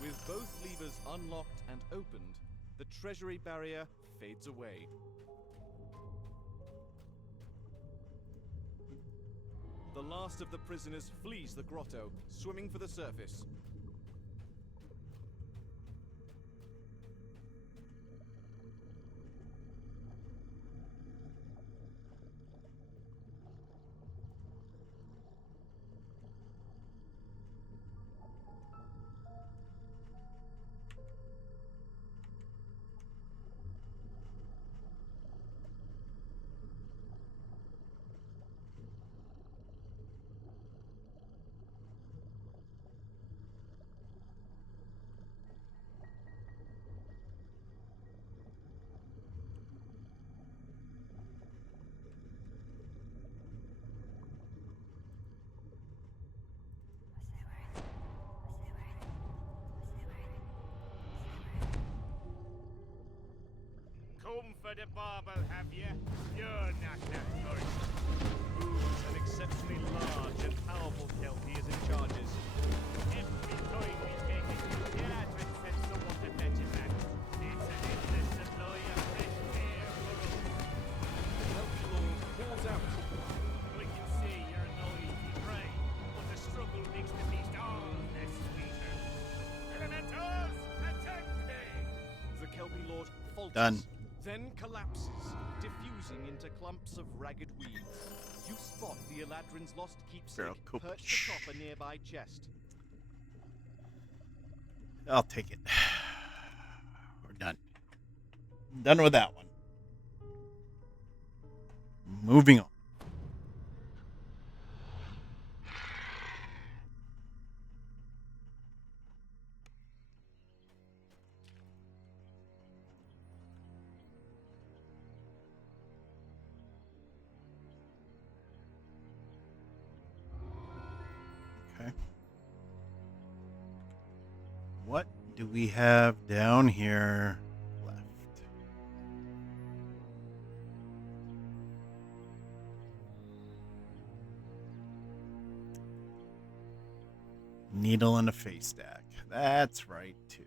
With both levers unlocked and opened, the treasury barrier fades away. The last of the prisoners flees the grotto, swimming for the surface. Come for the bauble, have you? You're not that good. Who's an exceptionally large and powerful Kelpie is in charges. Every time we take it, the Eladrin sends someone to fetch it back. It's an endless supply of fresh air for us. The Kelpie Lord calls out. We can see you're no easy prey, but the struggle makes the beast all the sweeter. Elementals, attend me! The Kelpie Lord falters. Done. Then collapses, diffusing into clumps of ragged weeds. You spot the Eladrin's lost keepsake Barrel coop. perched atop a nearby chest. I'll take it. We're done. Done with that one. Moving on. Okay. What do we have down here left? Needle and a face stack. That's right, too.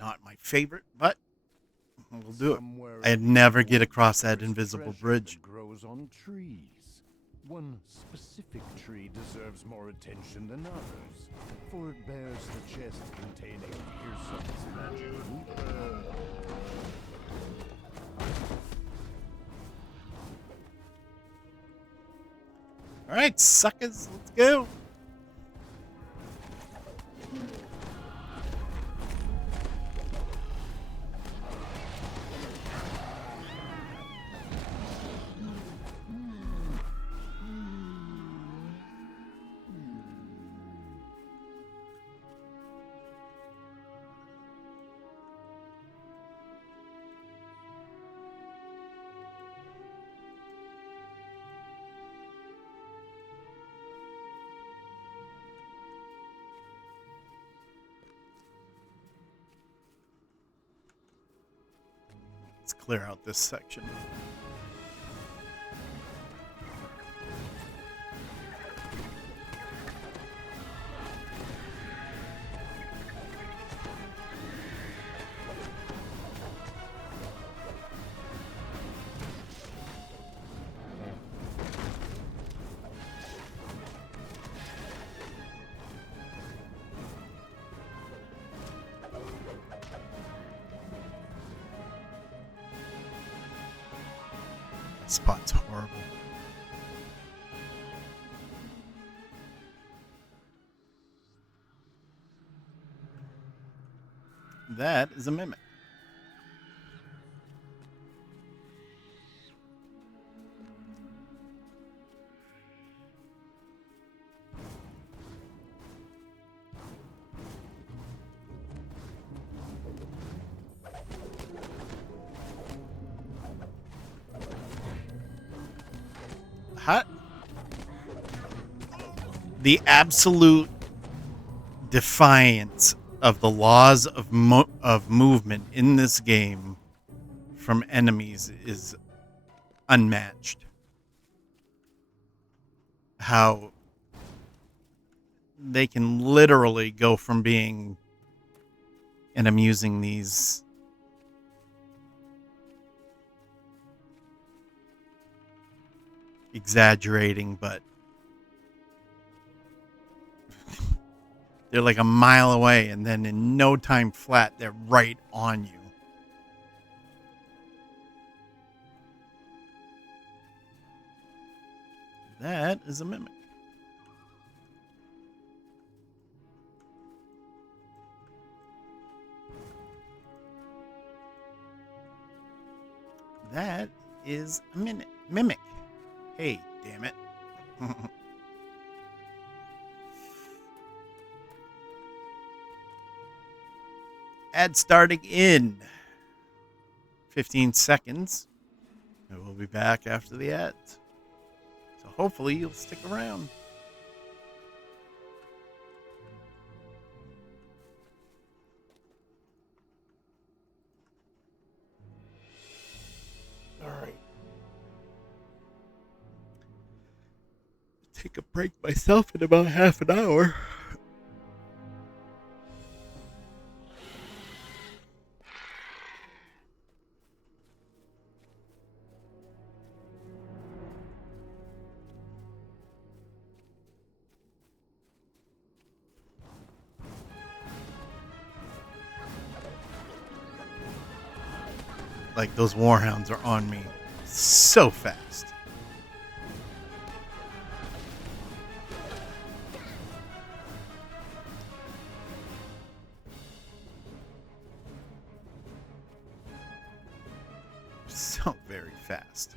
Not my favorite, but we'll do it. Somewhere I'd in never the get woods across that there's invisible treasure bridge. that grows on trees. One specific tree deserves more attention than others, for it bears the chest containing Pearson's magic hoop. All right, suckers, let's go. Let's clear out this section. This spot's horrible. That is a mimic. Hot. The absolute defiance of the laws of movement in this game from enemies is unmatched. How they can literally go from being, and I'm using these exaggerating, but they're like a mile away, and then in no time flat, they're right on you. That is a mimic. That is a mimic. Hey, damn it. Ad starting in 15 seconds. And we'll be back after the ads. So hopefully you'll stick around. All right. Take a break myself in about half an hour. Like, those warhounds are on me so fast. So very fast.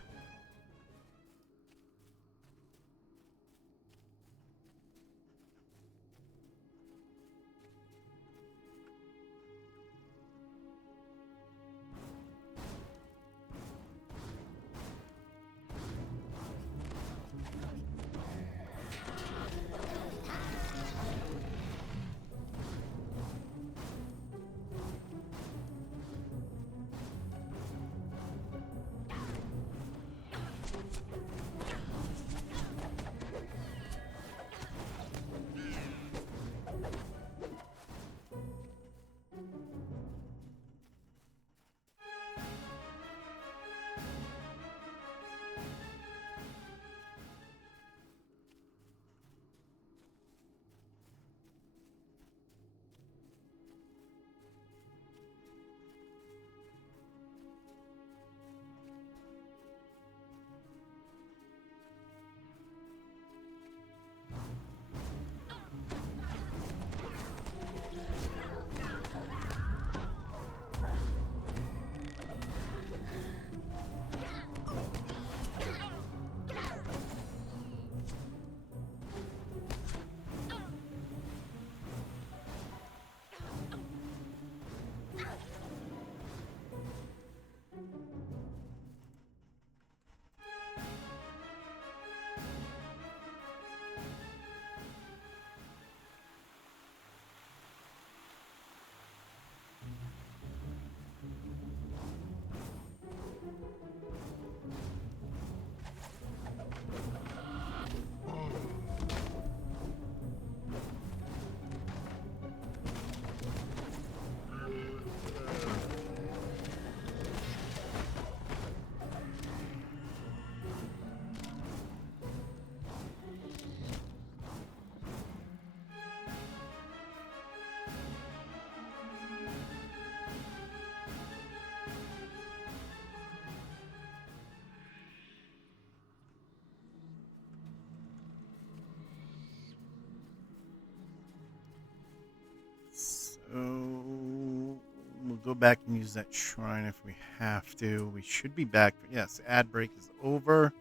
go back and use that shrine if we have to. We should be back. Yes, ad break is over.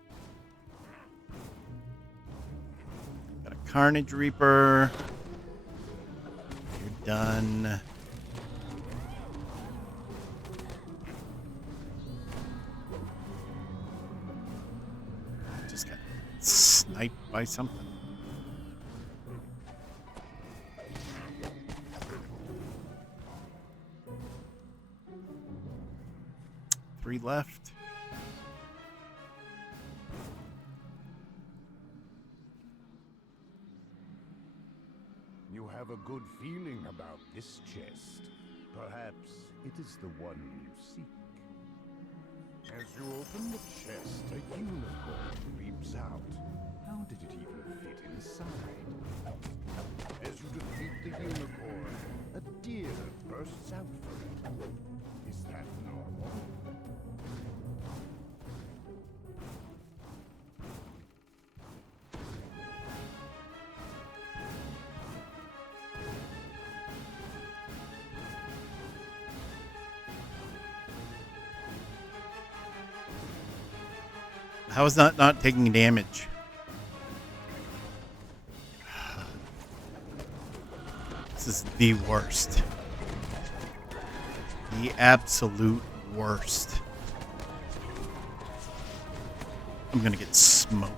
Got a Carnage Reaper. You're done. Just got sniped by something. Three left. You have a good feeling about this chest. Perhaps it is the one you seek. As you open the chest, a unicorn leaps out. How did it even fit inside? As you defeat the unicorn, a deer bursts out from it. Is that normal? How is that not taking damage? This is the worst. The absolute worst. I'm gonna get smoked.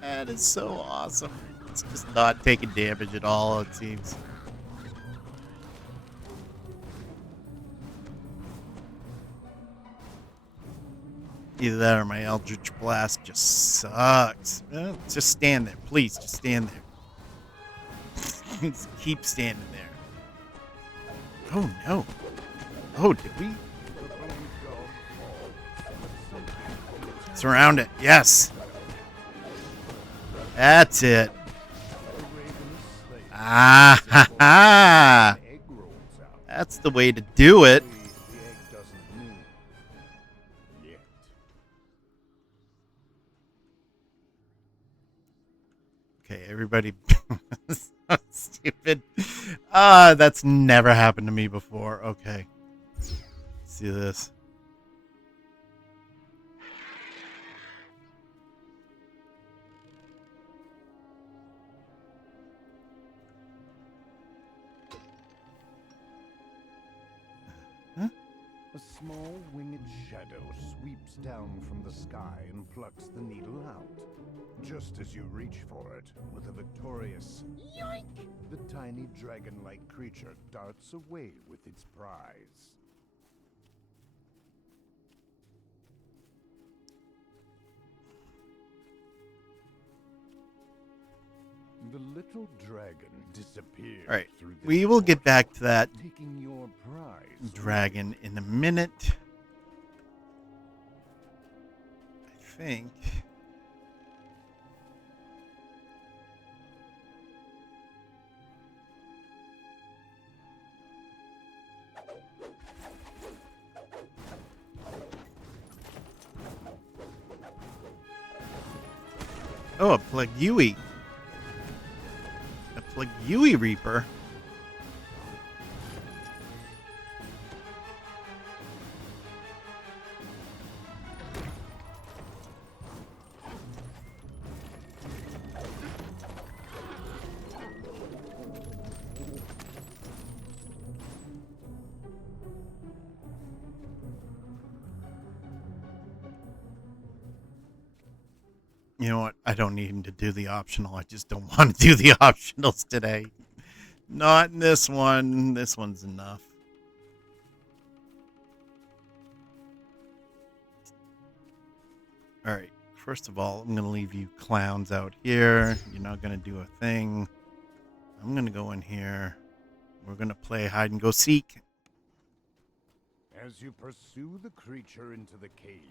That is so awesome. It's just not taking damage at all, it seems. Either that or my Eldritch Blast just sucks. Just stand there, please. Just stand there. Just keep standing there. Oh no. Oh, did we? Surround it. Yes. That's it. Ah ha ha. That's the way to do it. Okay, everybody. So stupid. That's never happened to me before. Okay. Let's see this. A small winged shadow sweeps down from the sky and plucks the needle out. Just as you reach for it, with a victorious yoink, the tiny dragon-like creature darts away with its prize. The little dragon disappears. All right, through this we will get back to that taking your prize dragon in a minute. I think. Oh, a Plagueui. A Plagueui Reaper. You know what? I don't need him to do the optional. I just don't want to do the optionals today. Not in this one. This one's enough. All right. First of all, I'm going to leave you clowns out here. You're not going to do a thing. I'm going to go in here. We're going to play hide and go seek. As you pursue the creature into the cave,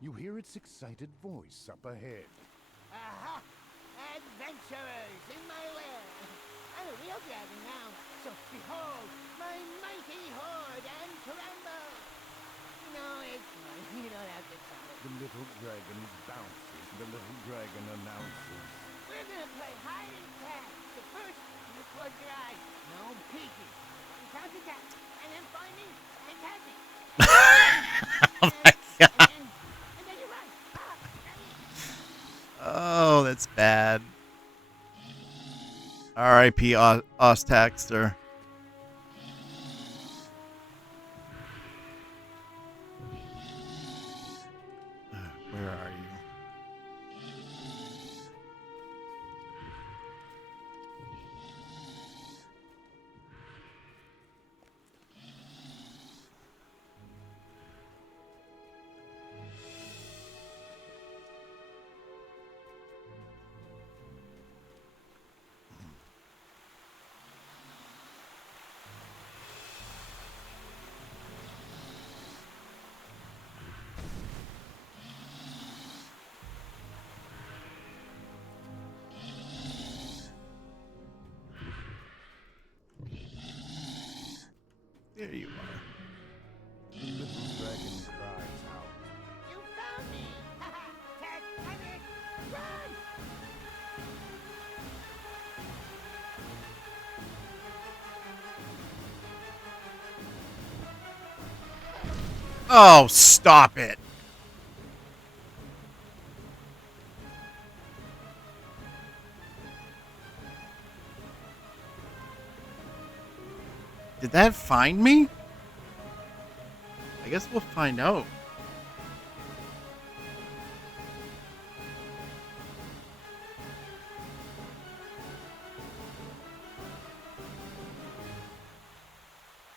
you hear its excited voice up ahead. Aha! Adventure adventurers in my lair. I'm a real dragon now, so behold my mighty horde and tremble. No, it's fine. You don't have to tell it. The little dragon bounces. The little dragon announces. We're gonna play hide and catch. So first, you close your eyes. No peeking. You count to 10, and then find me and catch me. Oh my god. And then you run. Ah, Oh, that's bad. R.I.P. Ostaxter. Where are you? There you are. The little dragon cries out. you found me. Catch, I mean, run. Oh, stop it. Did that find me? I guess we'll find out.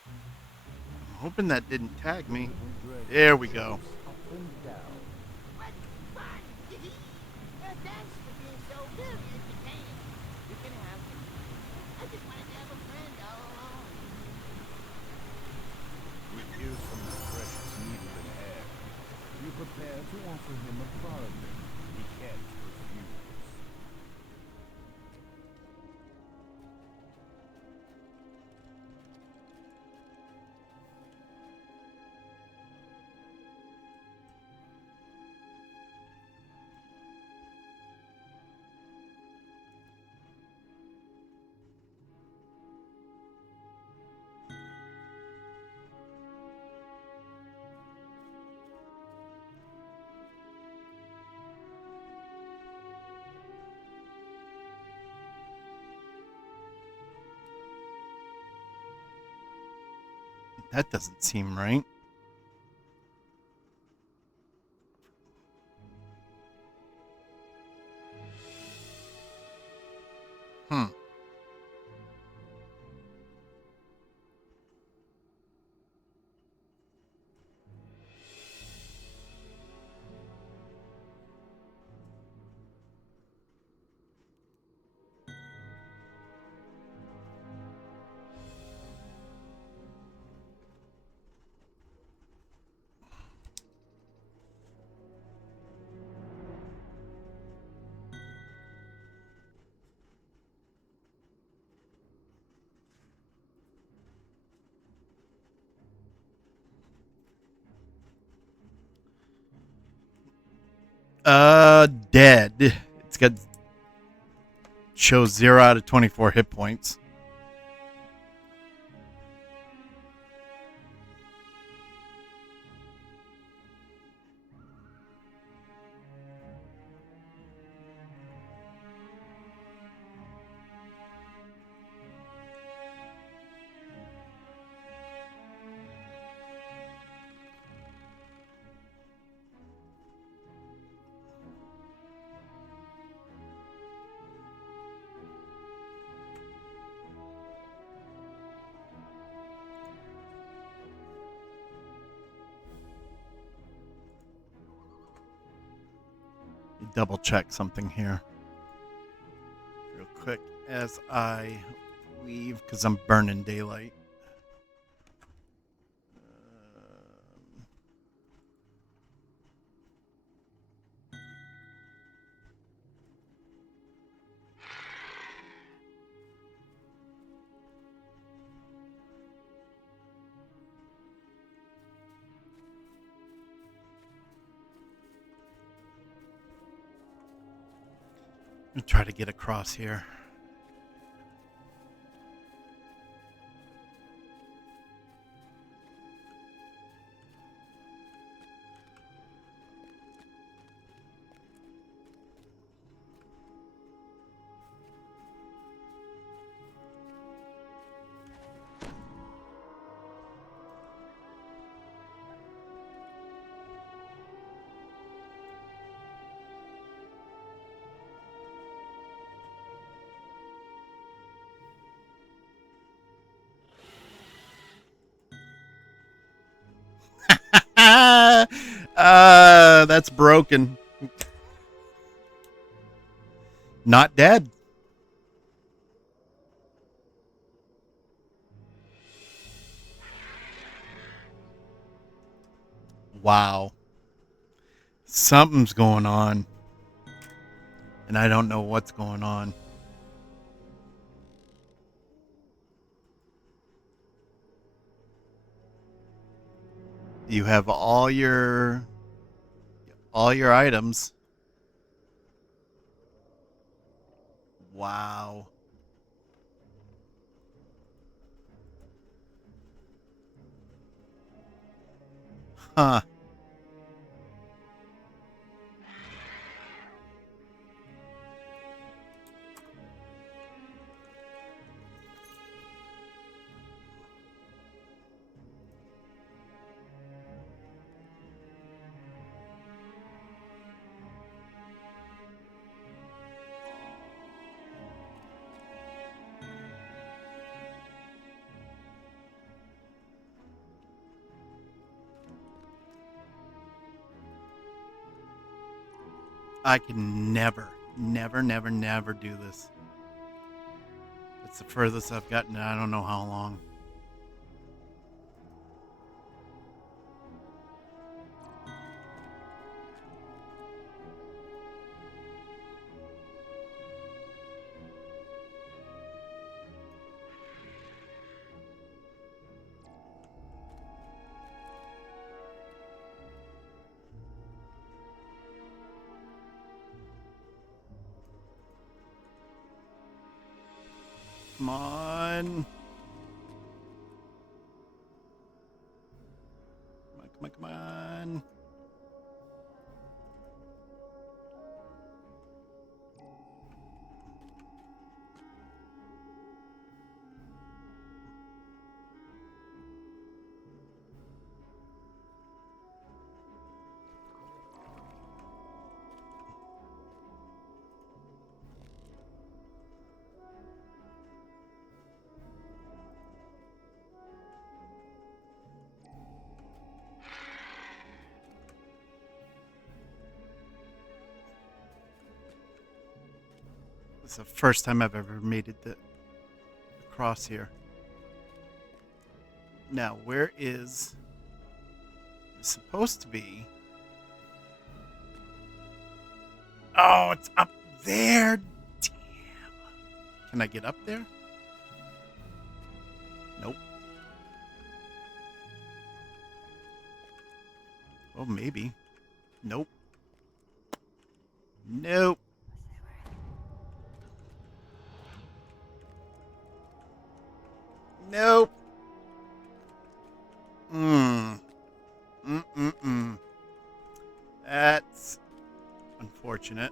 I'm hoping that didn't tag me. There we go. Up and down. What fun! Thanks for being so very entertaining. You can have me. I just wanted to have a friend all along. With Earson's precious needle and hair, you prepare to offer him a bargain he can't refuse. That doesn't seem right. Hmm. Dead. It's got shows 0 out of 24 hit points. Double check something here real quick as I leave because I'm burning daylight. I'll try to get across here. That's broken. Not dead. Wow. Something's going on. And I don't know what's going on. You have all your items. Wow. Huh. I can never do this. It's the furthest I've gotten in I don't know how long. Come on. Come on. It's the first time I've ever made it across here. Now, where is it's supposed to be? Oh, it's up there. Damn. Can I get up there? Nope. Oh, maybe. Nope. Nope. Nope. That's unfortunate.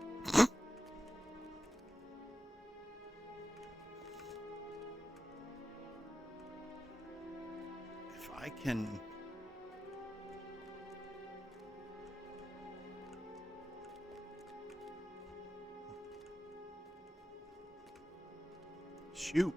If I can... Shoot.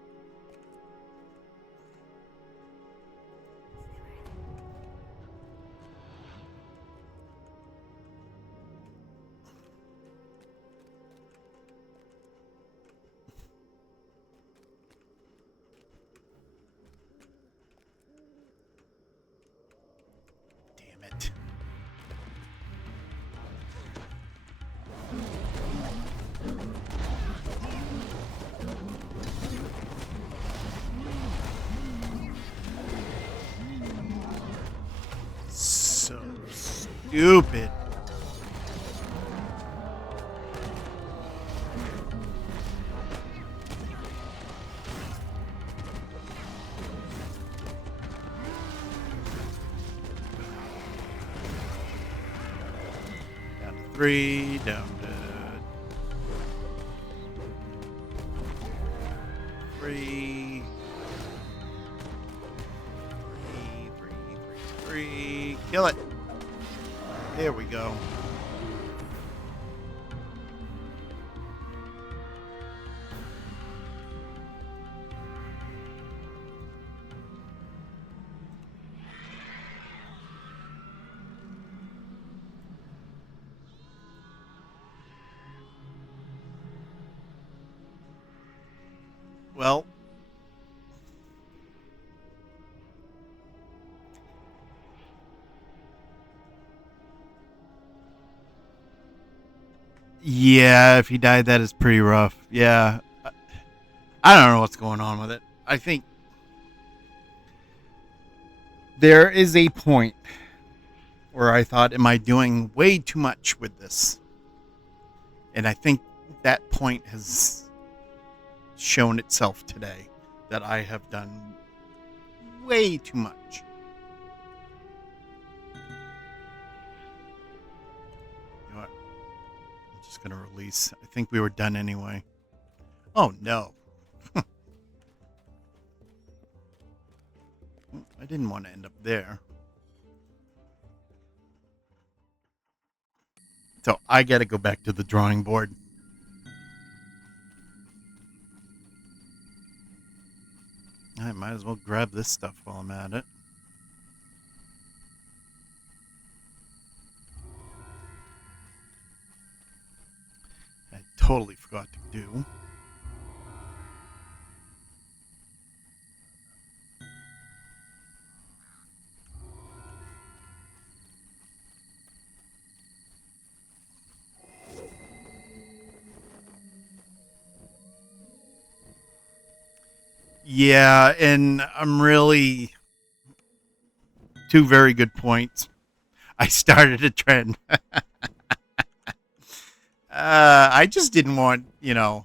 Damn it. So stupid. 3 down to 3. 3. Kill it. There we go. Well, yeah, if he died, that is pretty rough. Yeah. I don't know what's going on with it. I think there is a point where I thought, am I doing way too much with this? And I think that point has shown itself today, that I have done way too much. You know what? I'm just going to release. I think we were done anyway. Oh, no. I didn't want to end up there. So I got to go back to the drawing board. I might as well grab this stuff while I'm at it. I totally forgot to do. Yeah, and I'm really... Two very good points. I started a trend. I just didn't want, I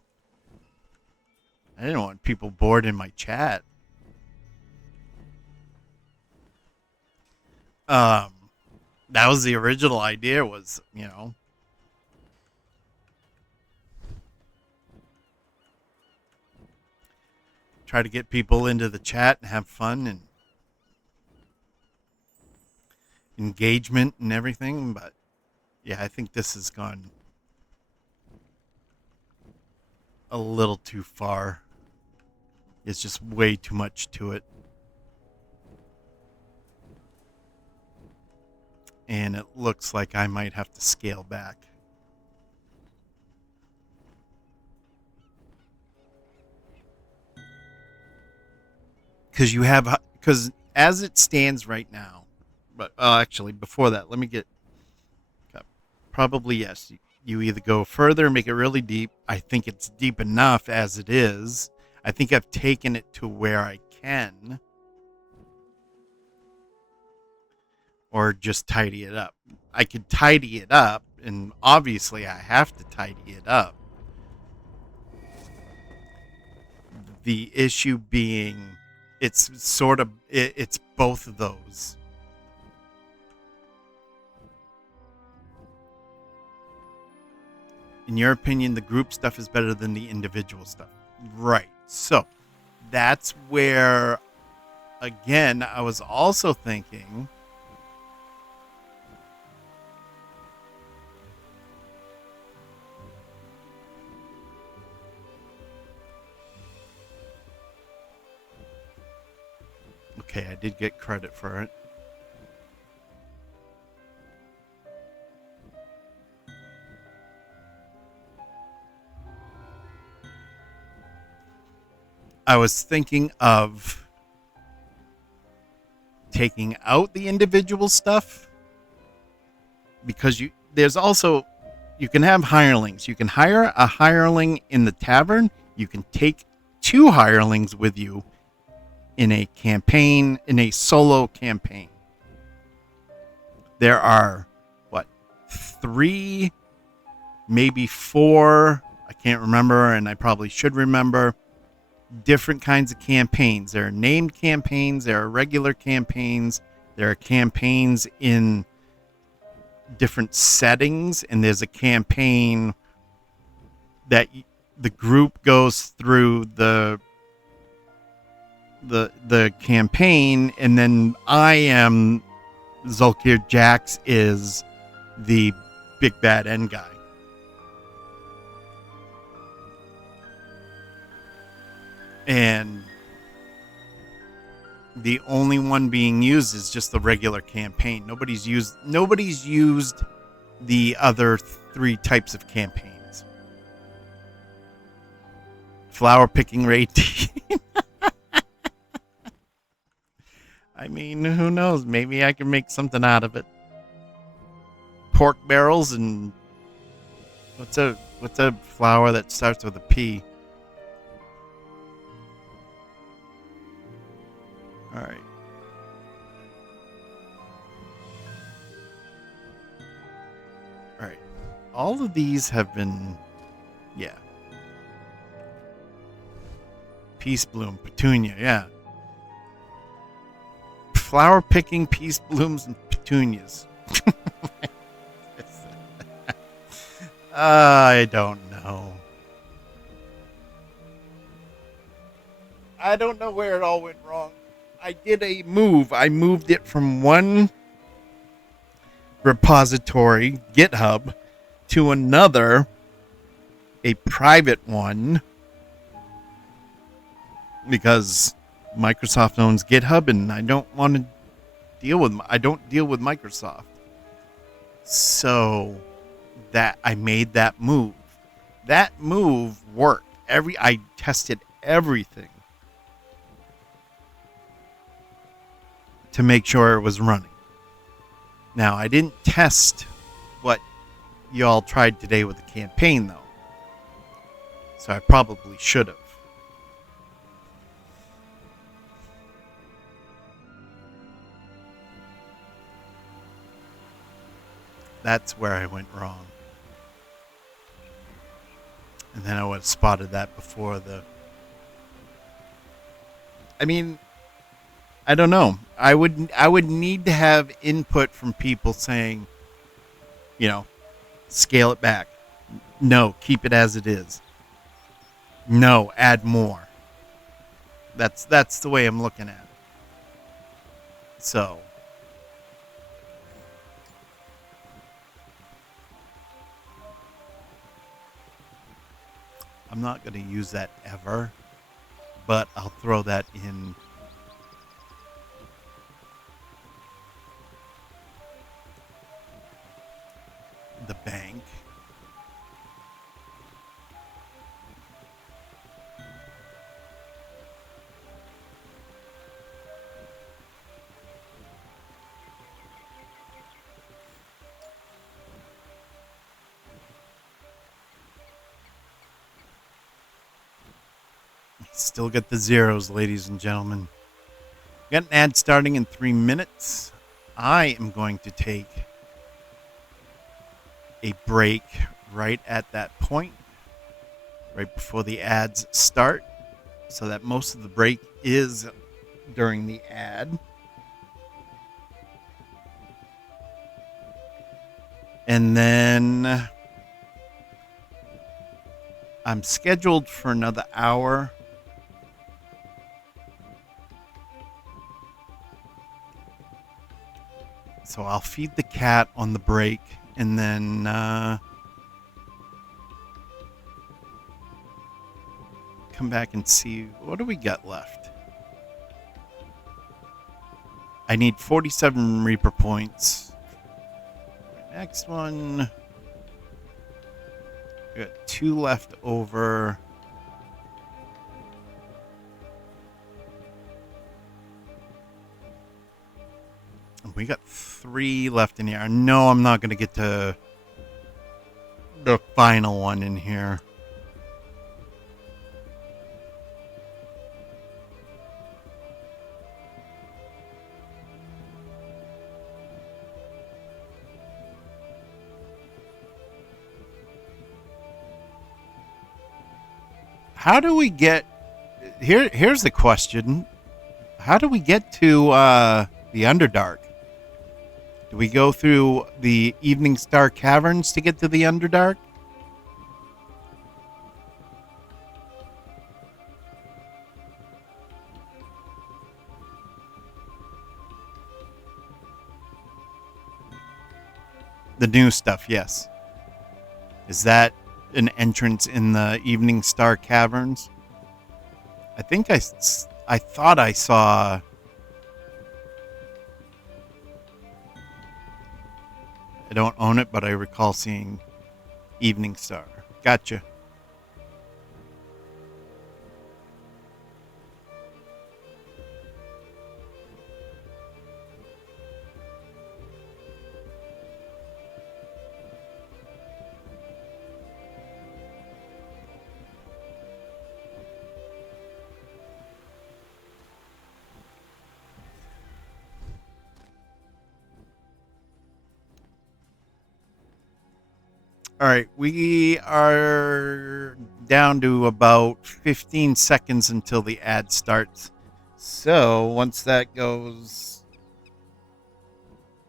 didn't want people bored in my chat. That was the original idea, was, try to get people into the chat and have fun and engagement and everything. But yeah, I think this has gone a little too far. It's just way too much to it. And it looks like I might have to scale back. Because as it stands right now, but actually before that, let me get, probably yes, you either go further and make it really deep. I think it's deep enough as it is. I think I've taken it to where I can, or just tidy it up. I could tidy it up, and obviously I have to tidy it up. The issue being, it's both of those. In your opinion, the group stuff is better than the individual stuff. Right. So that's where, again, I was also thinking, okay, I did get credit for it. I was thinking of taking out the individual stuff, because you can have hirelings. You can hire a hireling in the tavern. You can take 2 hirelings with you in a campaign, in a solo campaign. There are 3, maybe 4, I can't remember, and I probably should remember, different kinds of campaigns. There are named campaigns, there are regular campaigns, there are campaigns in different settings, and there's a campaign that the group goes through the campaign, and then I am Zulkir. Jax is the big bad end guy. And the only one being used is just the regular campaign. Nobody's used the other 3 types of campaigns. Flower picking rate. I mean, who knows? Maybe I can make something out of it. Pork barrels and what's a flower that starts with a P? All right. All right. All of these have been, yeah. Peace bloom, petunia, yeah. Flower picking, peace blooms, and petunias. I don't know. I don't know where it all went wrong. I did a move. I moved it from one repository, GitHub, to another, a private one, because Microsoft owns GitHub, and I don't want to deal with. I don't deal with Microsoft, so that I made that move. That move worked. I tested everything to make sure it was running. Now, I didn't test what y'all tried today with the campaign, though. So I probably should have. That's where I went wrong. And then I would have spotted that before the... I mean, I don't know. I would need to have input from people saying, you know, scale it back. No, keep it as it is. No, add more. That's the way I'm looking at it. So, I'm not going to use that ever, but I'll throw that in the bank. Still get the zeros, ladies and gentlemen. Got an ad starting in 3 minutes. I am going to take a break right at that point, right before the ads start, so that most of the break is during the ad. And then I'm scheduled for another hour. So I'll feed the cat on the break, and then come back and see what do we got left. I need 47 Reaper points. Next one. We got 2 left over. We got 3 left in here. No, I'm not going to get to the final one in here. How do we get... Here's the question. How do we get to the Underdark? Do we go through the Evening Star Caverns to get to the Underdark? The new stuff, yes. Is that an entrance in the Evening Star Caverns? I think I thought I saw. I don't own it, but I recall seeing Evening Star. Gotcha. All right, we are down to about 15 seconds until the ad starts. So once that goes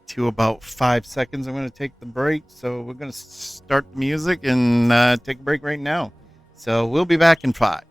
to about 5 seconds, I'm going to take the break. So we're going to start the music and take a break right now. So we'll be back in 5.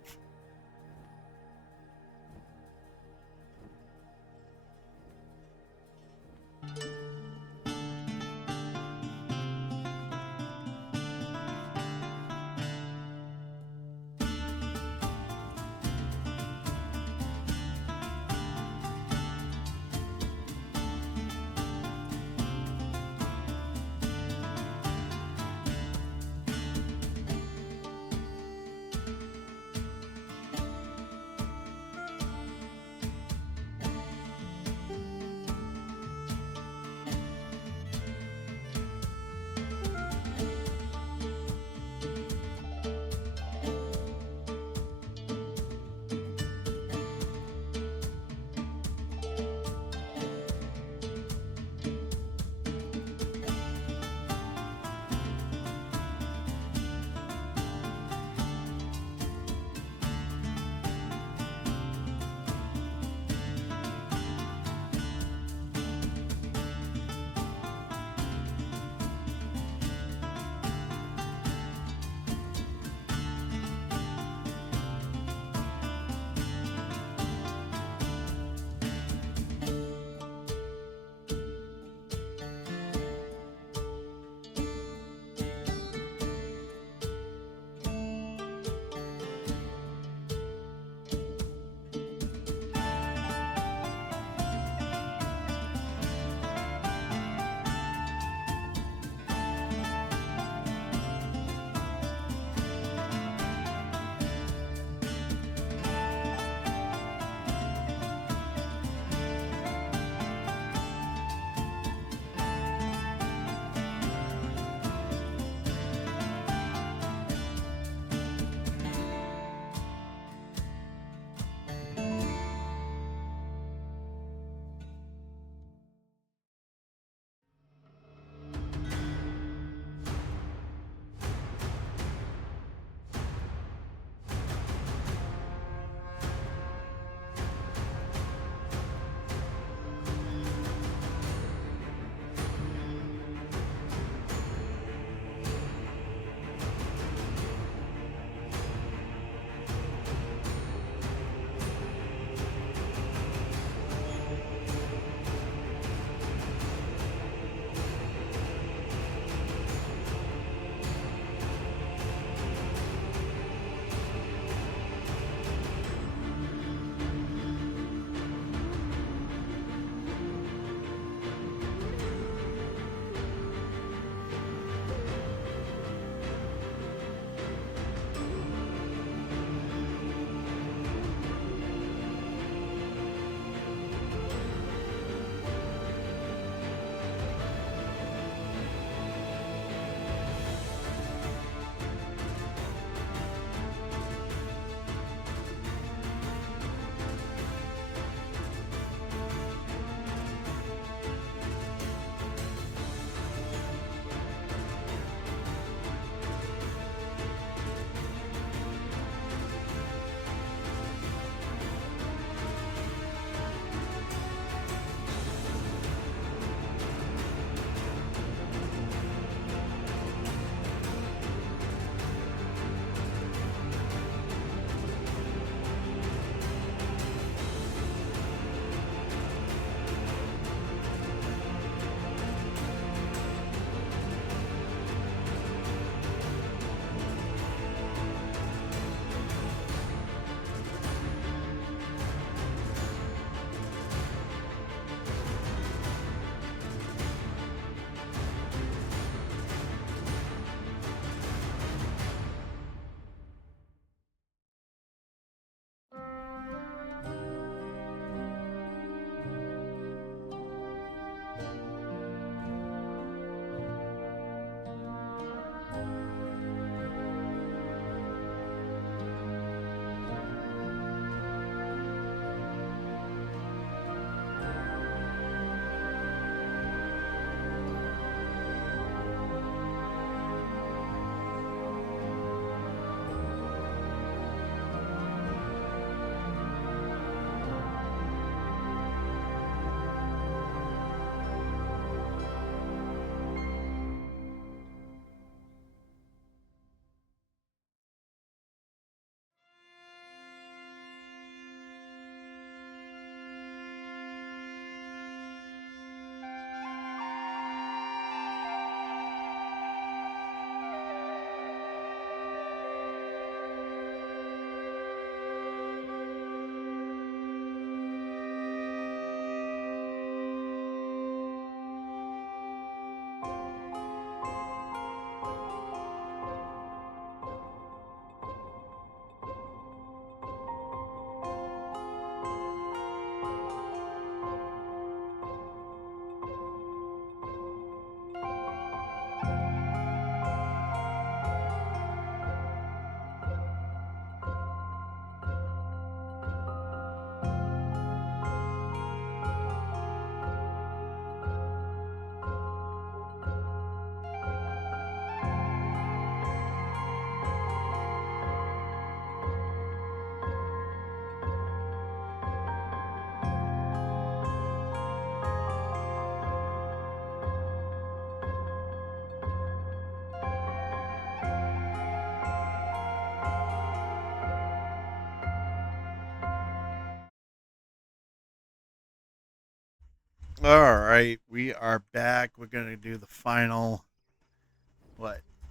All right, we are back. We're going to do the final,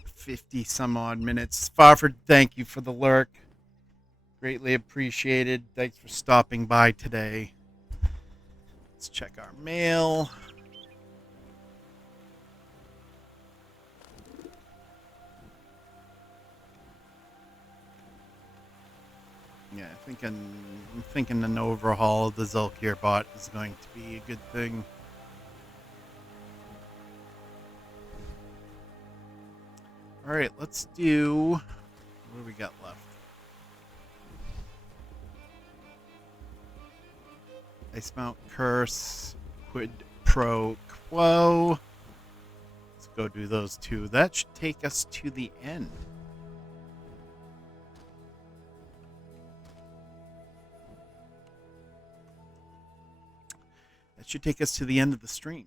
50 some odd minutes. Spofford, thank you for the lurk. Greatly appreciated. Thanks for stopping by today. Let's check our mail. Yeah, I'm thinking an overhaul of the Zulkir bot is going to be a good thing. All right, let's do. What do we got left? Ice Mount Curse, Quid Pro Quo. Let's go do those two. That should take us to the end. That should take us to the end of the stream.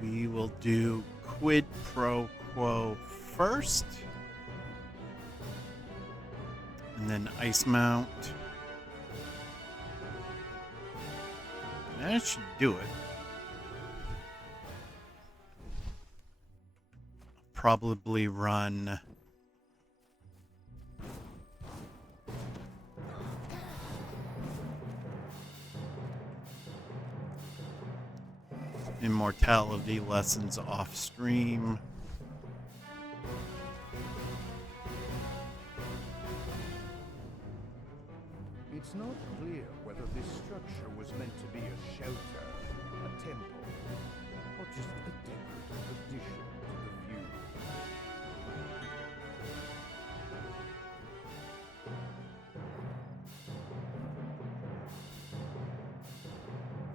We will do Quid Pro Quo first. And then Ice Mount. That should do it. Probably run immortality lessons off stream. It's not clear whether this structure was meant to be a shelter, a temple, or just a decorative addition to the view.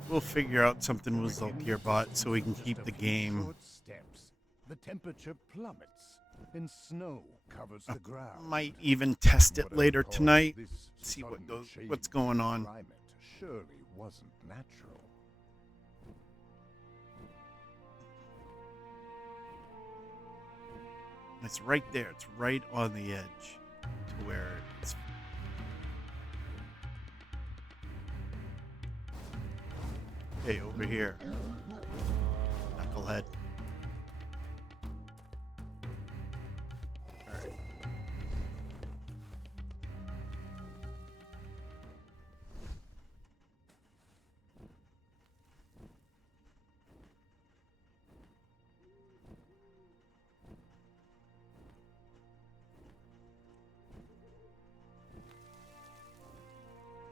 We'll figure out something with Within Zulkir bot so we can just keep a the few game. short steps, the temperature plummets, and snow covers the ground. Might even test it Whatever later caused tonight. this See sudden what's change going in on. Climate surely wasn't natural. It's right there. It's right on the edge to where it's. Hey, over here. Knucklehead. Alright.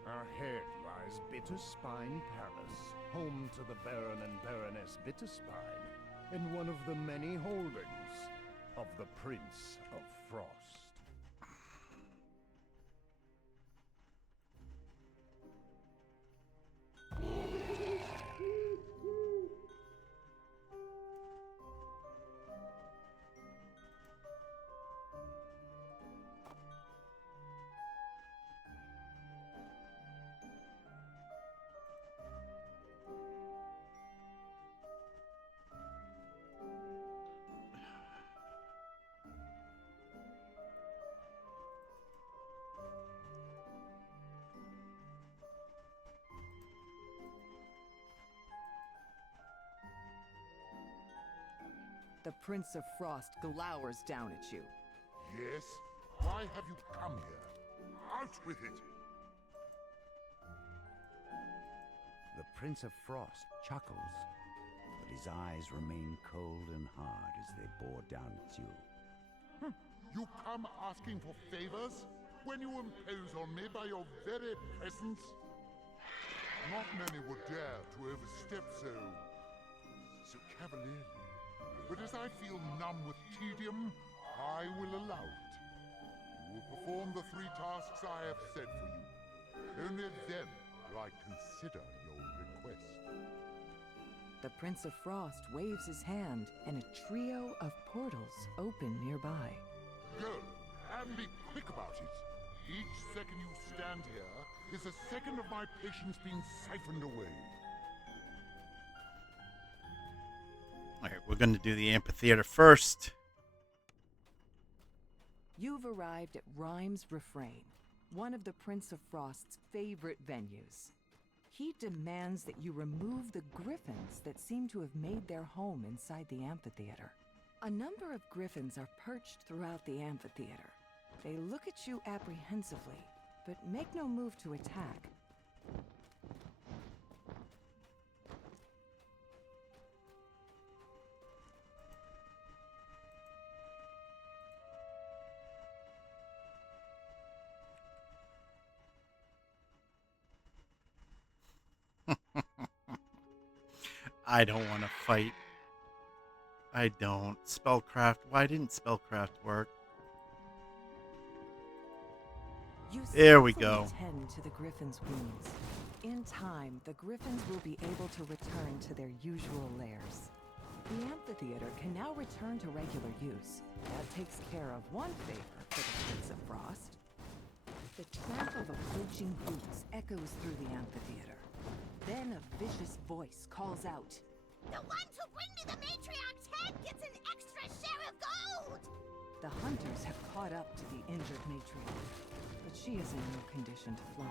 Ahead lies Bitterspine Palace, home to the Baron and Baroness Bitterspine, and one of the many holdings of the Prince of Frost. The Prince of Frost glowers down at you. Yes? Why have you come here? Out with it! The Prince of Frost chuckles, but his eyes remain cold and hard as they bore down at you. You come asking for favors when you impose on me by your very presence? Not many would dare to overstep so cavalierly. But as I feel numb with tedium, I will allow it. You will perform the 3 tasks I have set for you. Only then will I consider your request. The Prince of Frost waves his hand, and a trio of portals open nearby. Go, and be quick about it. Each second you stand here is a second of my patience being siphoned away. All right, we're going to do the amphitheater first. You've arrived at Rhyme's Refrain, one of the Prince of Frost's favorite venues. He demands that you remove the griffins that seem to have made their home inside the amphitheater. A number of griffins are perched throughout the amphitheater. They look at you apprehensively, but make no move to attack. I don't want to fight. I don't. Spellcraft. Why didn't Spellcraft work? There we go. Tend to the griffins' wounds. In time, the griffins will be able to return to their usual lairs. The amphitheater can now return to regular use. That takes care of one favor for the Prince of Frost. The tramp of approaching boots echoes through the amphitheater. Then a vicious voice calls out, The ones who bring me the matriarch's head gets an extra share of gold! The hunters have caught up to the injured matriarch, but she is in no condition to fly.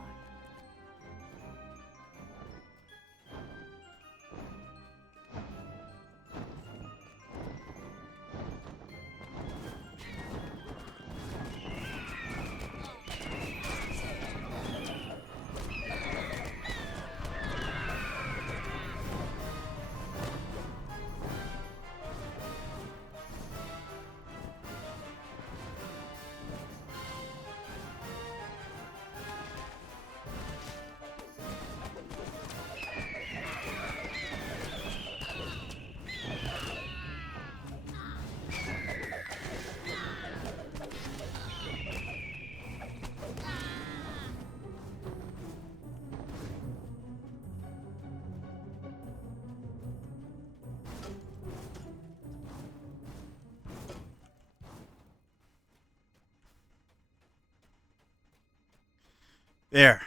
There.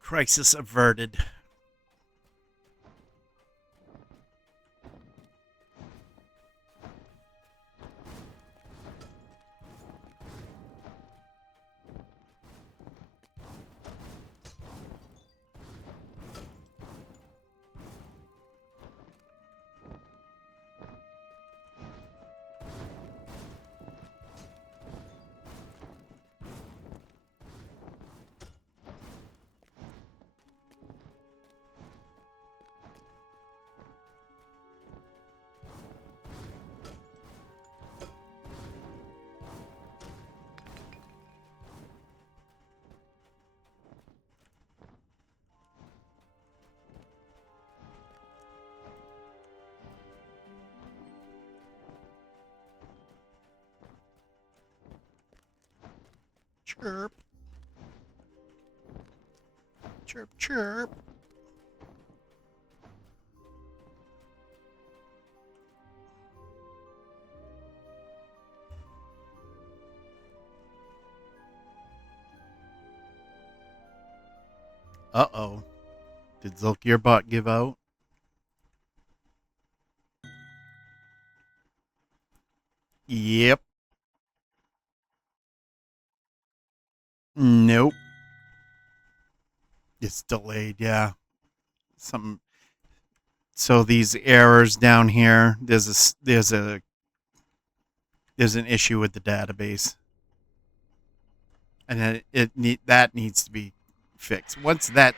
Crisis averted. Chirp. Chirp, chirp. Uh-oh. Did Zulkirbot give out? Yep. Nope. It's delayed, yeah. So these errors down here, there's an issue with the database. And that needs to be fixed. Once that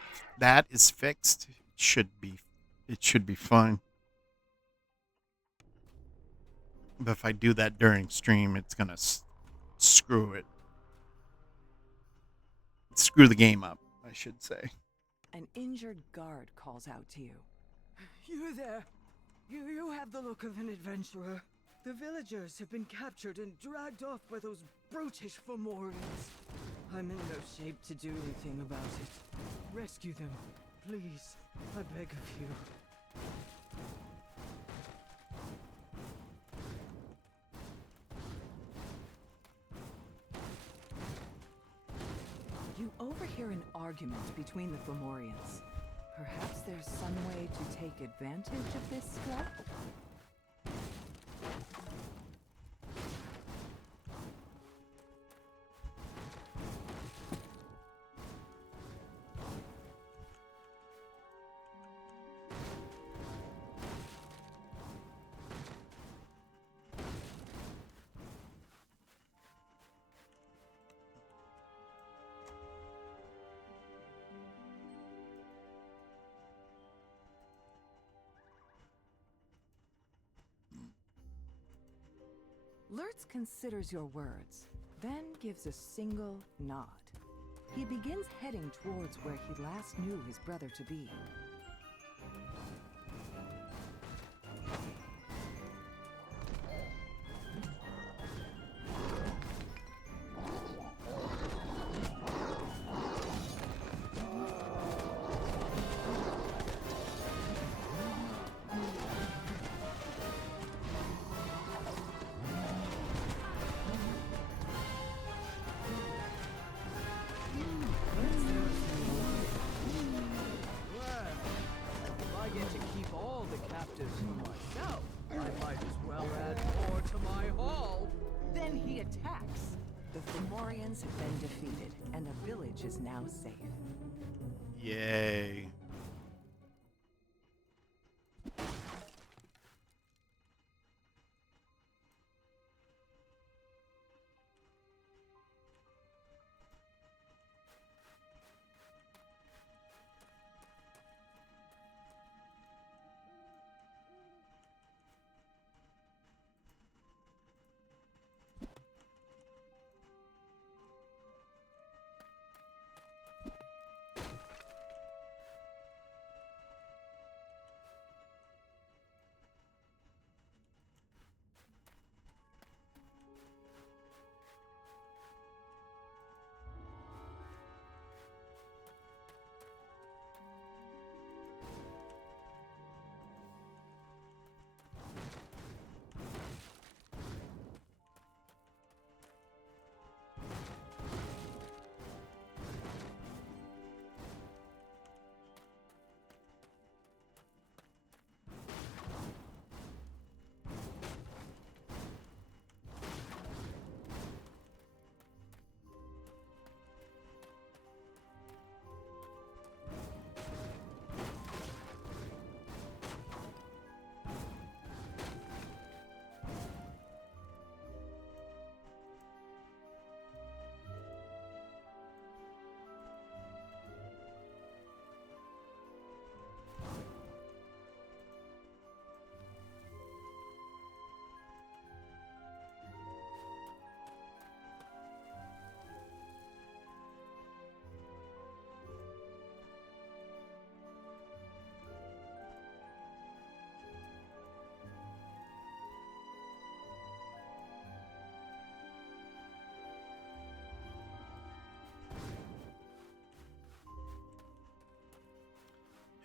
is fixed, it should be fine. But if I do that during stream, it's going to screw it. Screw the game up, I should say. An injured guard calls out to you. You there! You have the look of an adventurer. The villagers have been captured and dragged off by those brutish Fomorians. I'm in no shape to do anything about it. Rescue them, please. I beg of you. You overhear an argument between the Fomorians. Perhaps there's some way to take advantage of this threat? Lurtz considers your words, then gives a single nod. He begins heading towards where he last knew his brother to be. If I get to keep all the captives for myself, I might as well add more to my haul. Then he attacks. The Fomorians have been defeated, and the village is now safe. Yay.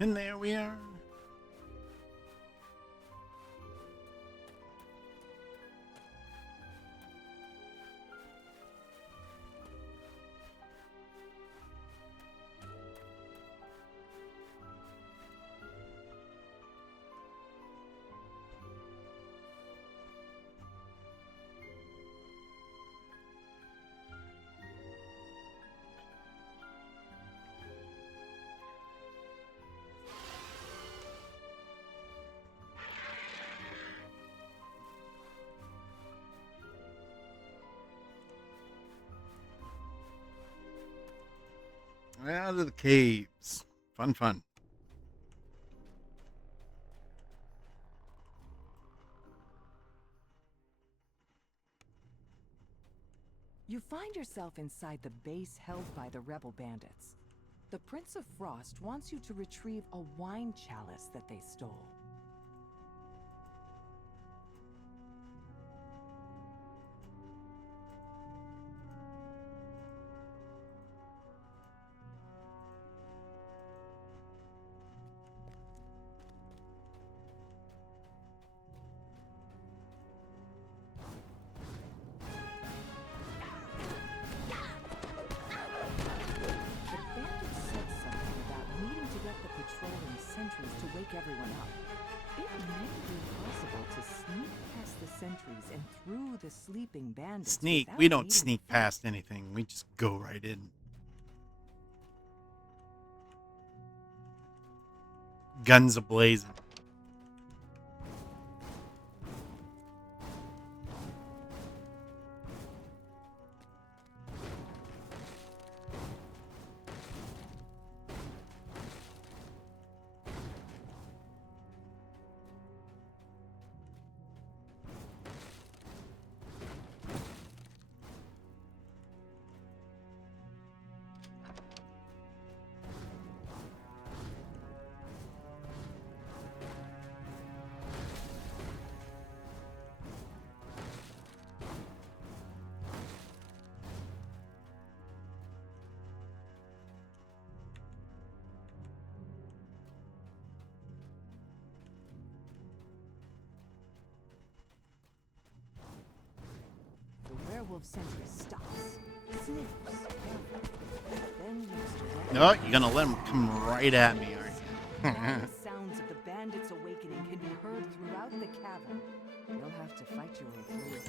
And there we are. Out of the caves. Fun, fun. You find yourself inside the base held by the rebel bandits. The Prince of Frost wants you to retrieve a wine chalice that they stole. Everyone up. It may be possible to sneak past the sentries and through the sleeping bandits. Sneak? We don't sneak past anything. We just go right in. Guns ablazing. of sentries stops, sniffs, then moves directly. No, you're gonna let him come right at me, aren't you? The sounds of the bandits' awakening can be heard throughout the cavern. You'll have to fight your way through.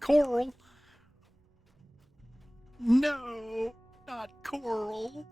Coral. No, not Coral.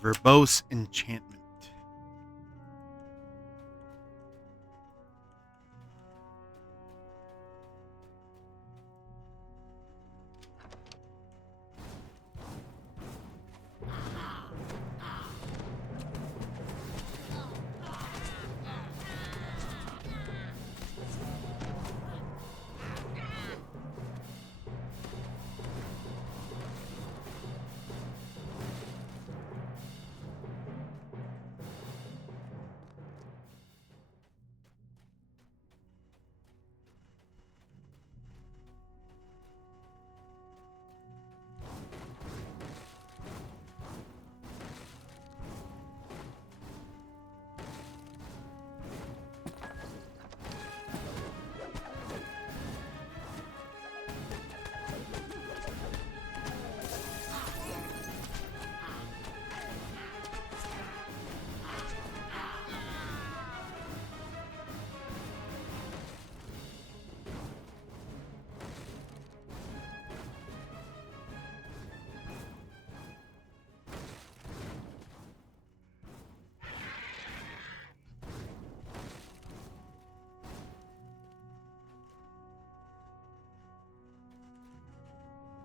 Verbose enchantment.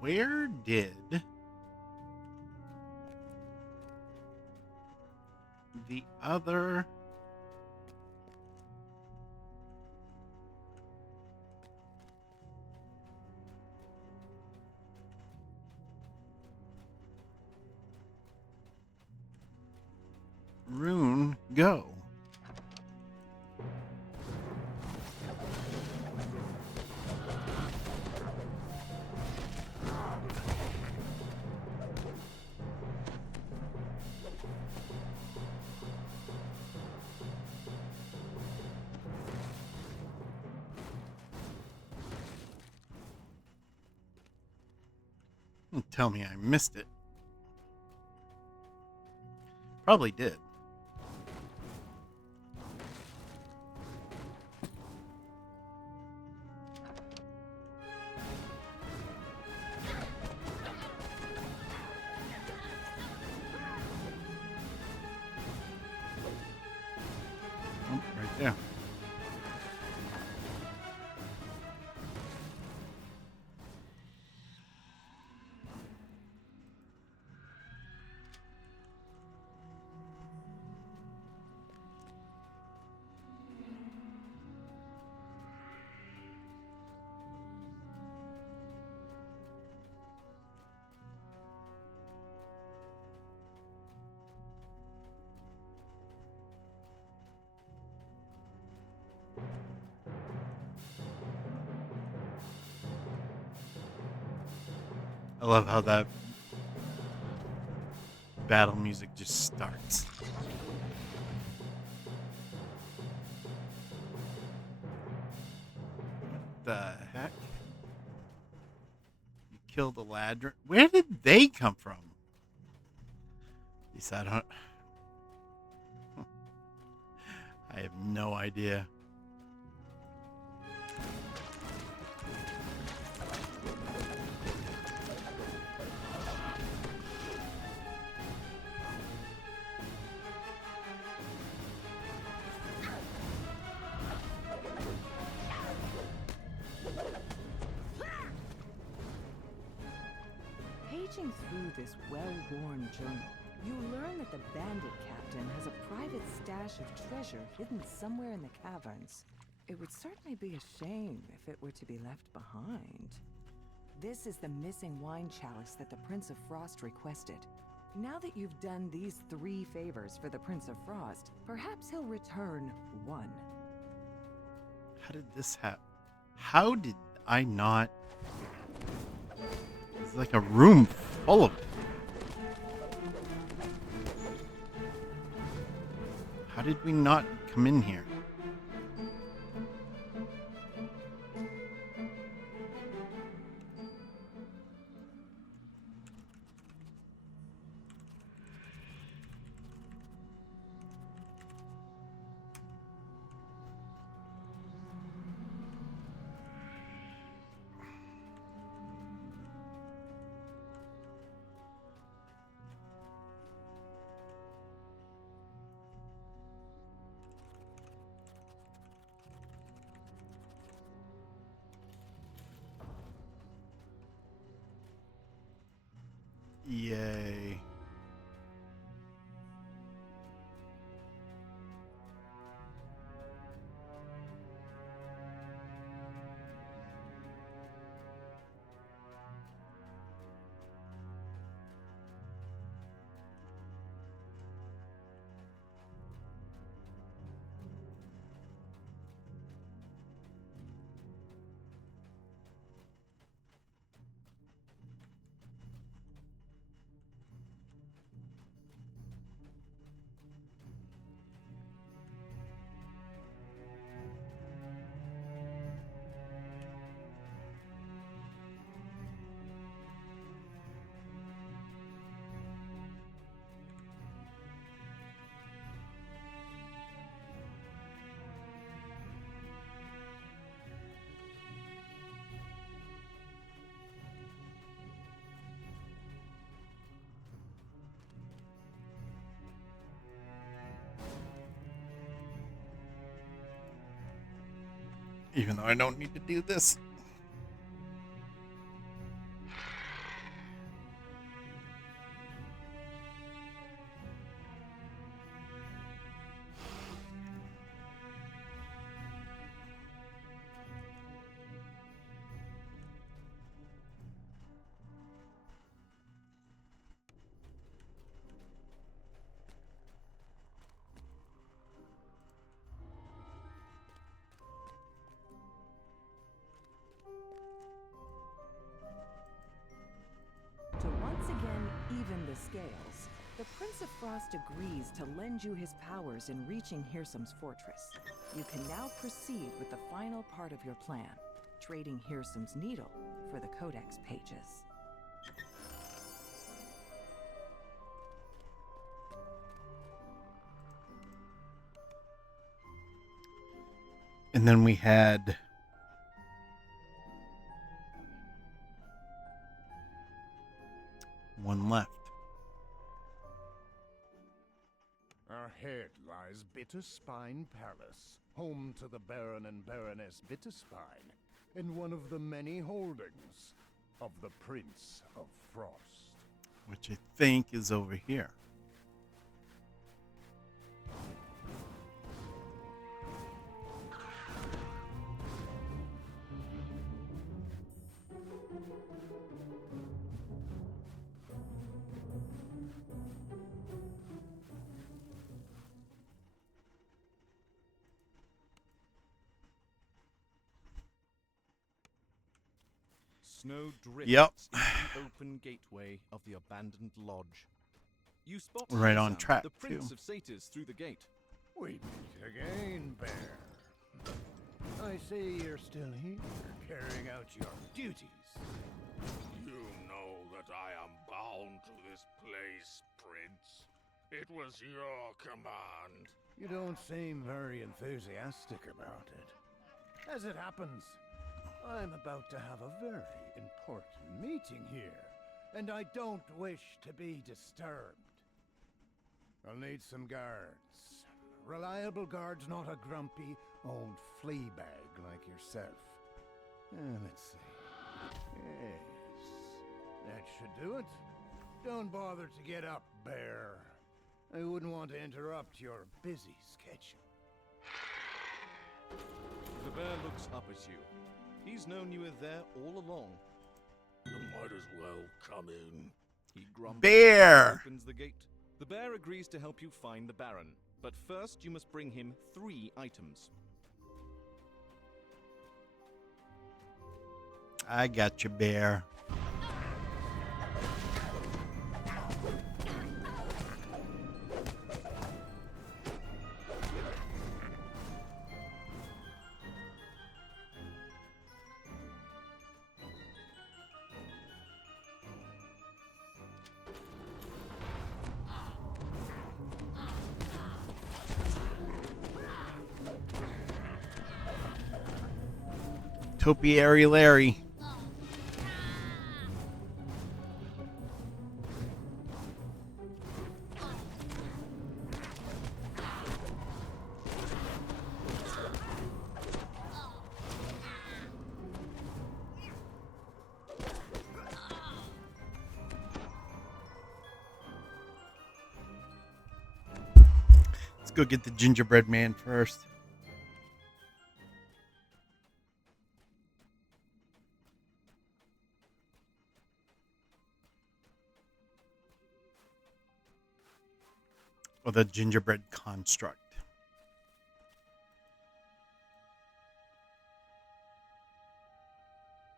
where did the other rune go? Don't tell me I missed it. Probably did. Oh, right there. I love how that battle music just starts. What the heck? You killed the ladder. Where did they come from? At least I don't. I have no idea. Paging through this well-worn journal, you learn that the bandit captain has a private stash of treasure hidden somewhere in the caverns. It would certainly be a shame if it were to be left behind. This is the missing wine chalice that the Prince of Frost requested. Now that you've done these 3 favors for the Prince of Frost, perhaps he'll return 1. How did this happen? How did I not? It's like a room full of it. How did we not come in here? Yay. Even though I don't need to do this. scales, the Prince of Frost agrees to lend you his powers in reaching Hirsum's fortress. You can now proceed with the final part of your plan, trading Hirsum's needle for the Codex pages. And then we had one left. Ahead lies Bitterspine Palace, home to the Baron and Baroness Bitterspine, and one of the many holdings of the Prince of Frost. Which I think is over here. Snow drifts Yep. into the open gateway of the abandoned lodge. You spot Right on Hirsum, track, the Prince too. of Satyrs, through the gate. We meet again, Bear. I see you're still here, carrying out your duties. You know that I am bound to this place, Prince. It was your command. You don't seem very enthusiastic about it. As it happens, I'm about to have a very important meeting here, and I don't wish to be disturbed. I'll need some guards. Reliable guards, not a grumpy old flea bag like yourself. Let's see. Yes, that should do it. Don't bother to get up, Bear. I wouldn't want to interrupt your busy schedule. The bear looks up at you. He's known you were there all along. You might as well come in. He grumbles Bear! and opens the gate. The bear agrees to help you find the Baron, but first you must bring him 3 items. I got you, Bear. Topiary Larry. Let's go get the gingerbread man first. Or the gingerbread construct.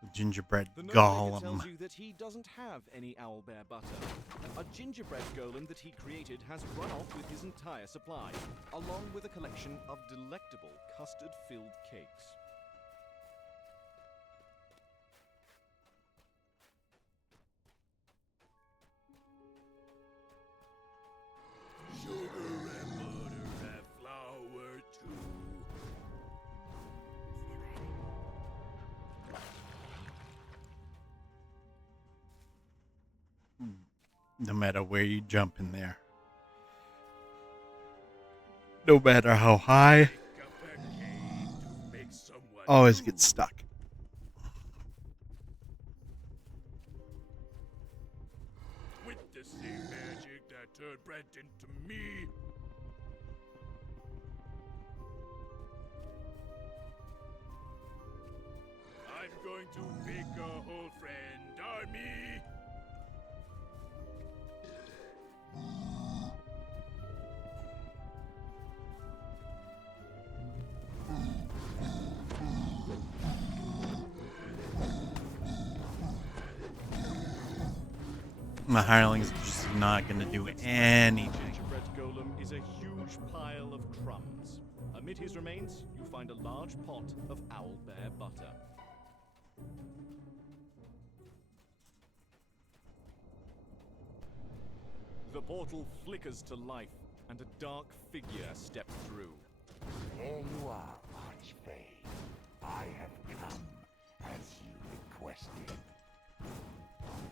The gingerbread The notemaker golem. tells you that he doesn't have any owlbear butter. A gingerbread golem that he created has run off with his entire supply, along with a collection of delectable custard-filled cakes. Sugar and butter and flour too. No matter where you jump in there. No matter how high. Always get stuck. With the same magic that turned Brent into me. I'm going to make a whole friend army. My hirelings are just not gonna do anything. Gingerbread golem is a huge pile of crumbs. Amid his remains, you find a large pot of owlbear butter. The portal flickers to life, and a dark figure steps through. There you are, Archfey. I have come as you requested.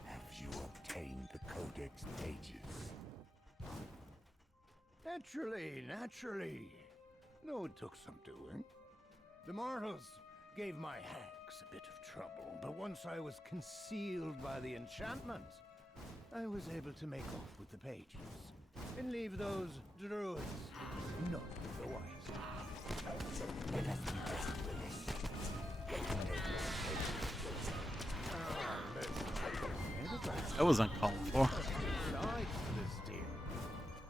Have you obtained the Codex pages? Naturally. No, it took some doing. The mortals gave my hags a bit of trouble, but once I was concealed by the enchantment, I was able to make off with the pages and leave those druids none the wiser. That was uncalled for.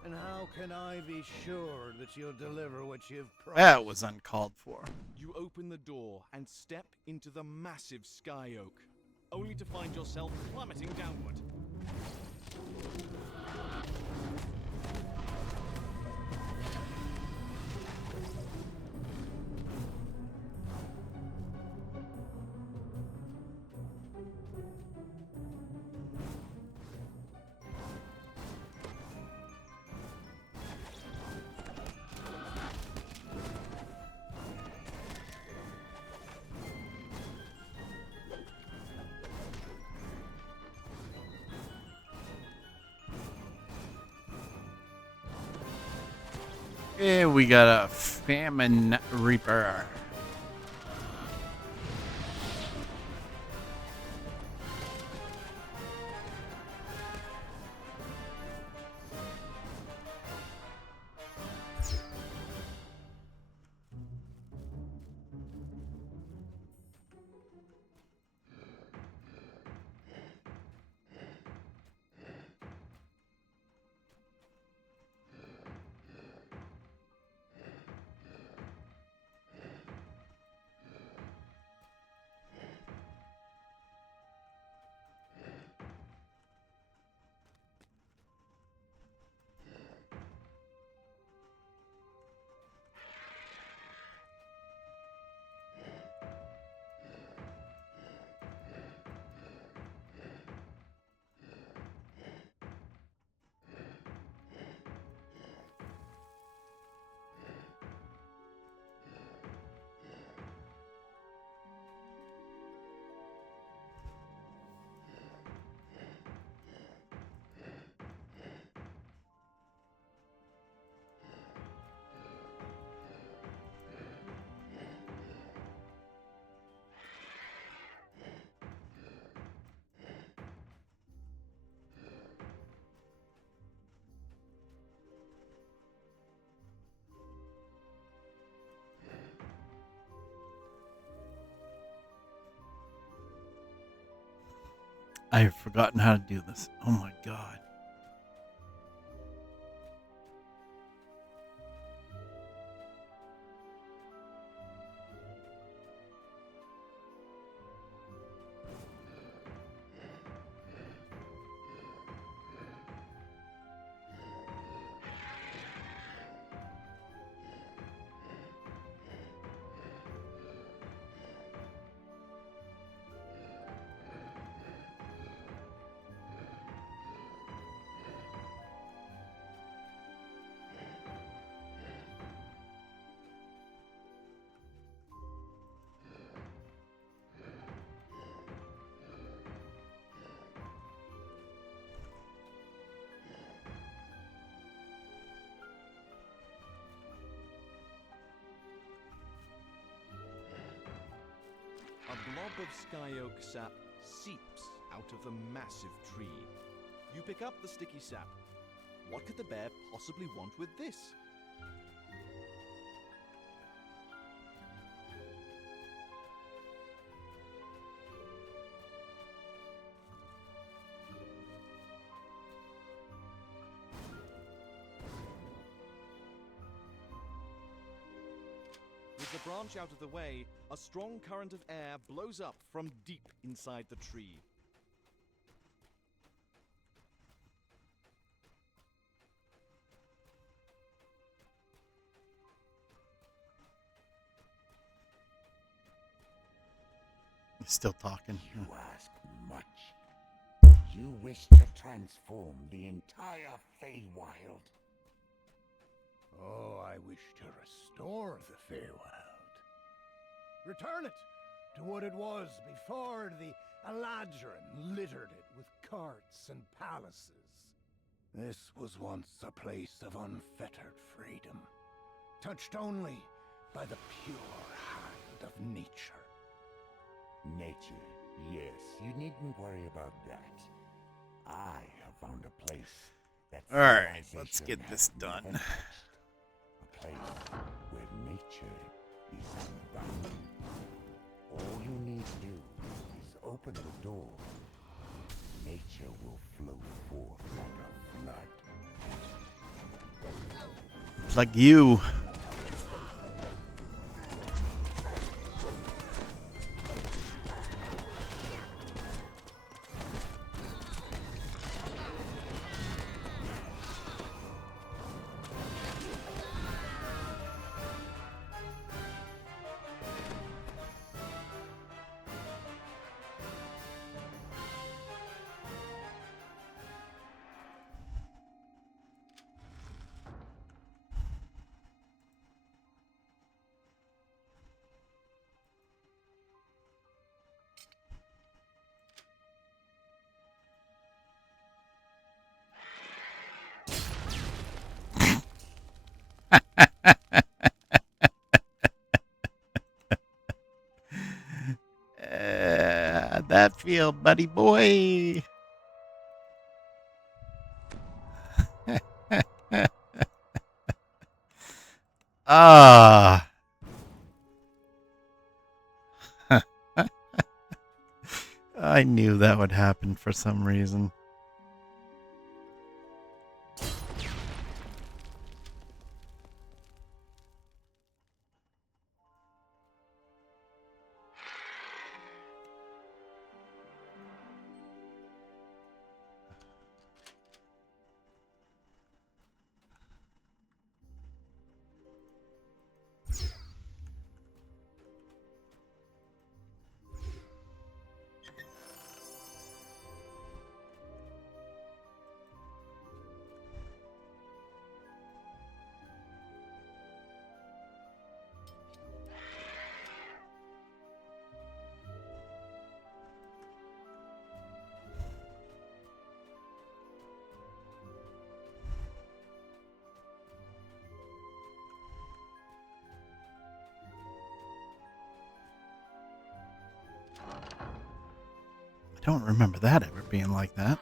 And how can I be sure that you'll deliver what you've promised? That was uncalled for. You open the door and step into the massive sky oak, only to find yourself plummeting downward. And we got a Famine Reaper. I have forgotten how to do this. Oh my god. A blob of sky oak sap seeps out of the massive tree. You pick up the sticky sap. What could the bear possibly want with this? With the branch out of the way, a strong current of air blows up from deep inside the tree. He's still talking. You ask much. You wish to transform the entire Feywild. Oh, I wish to restore the Feywild. Return it to what it was before the Eladrin littered it with courts and palaces. This was once a place of unfettered freedom, touched only by the pure hand of nature. Nature, yes, you needn't worry about that. I have found a place that Alright, let's civilization get this has done. never touched. A place where nature is unbounded. All you need to do is open the door. Nature will flow forth like a flood. Like you. That feel, buddy boy. Ah. I knew that would happen for some reason. I don't remember that ever being like that.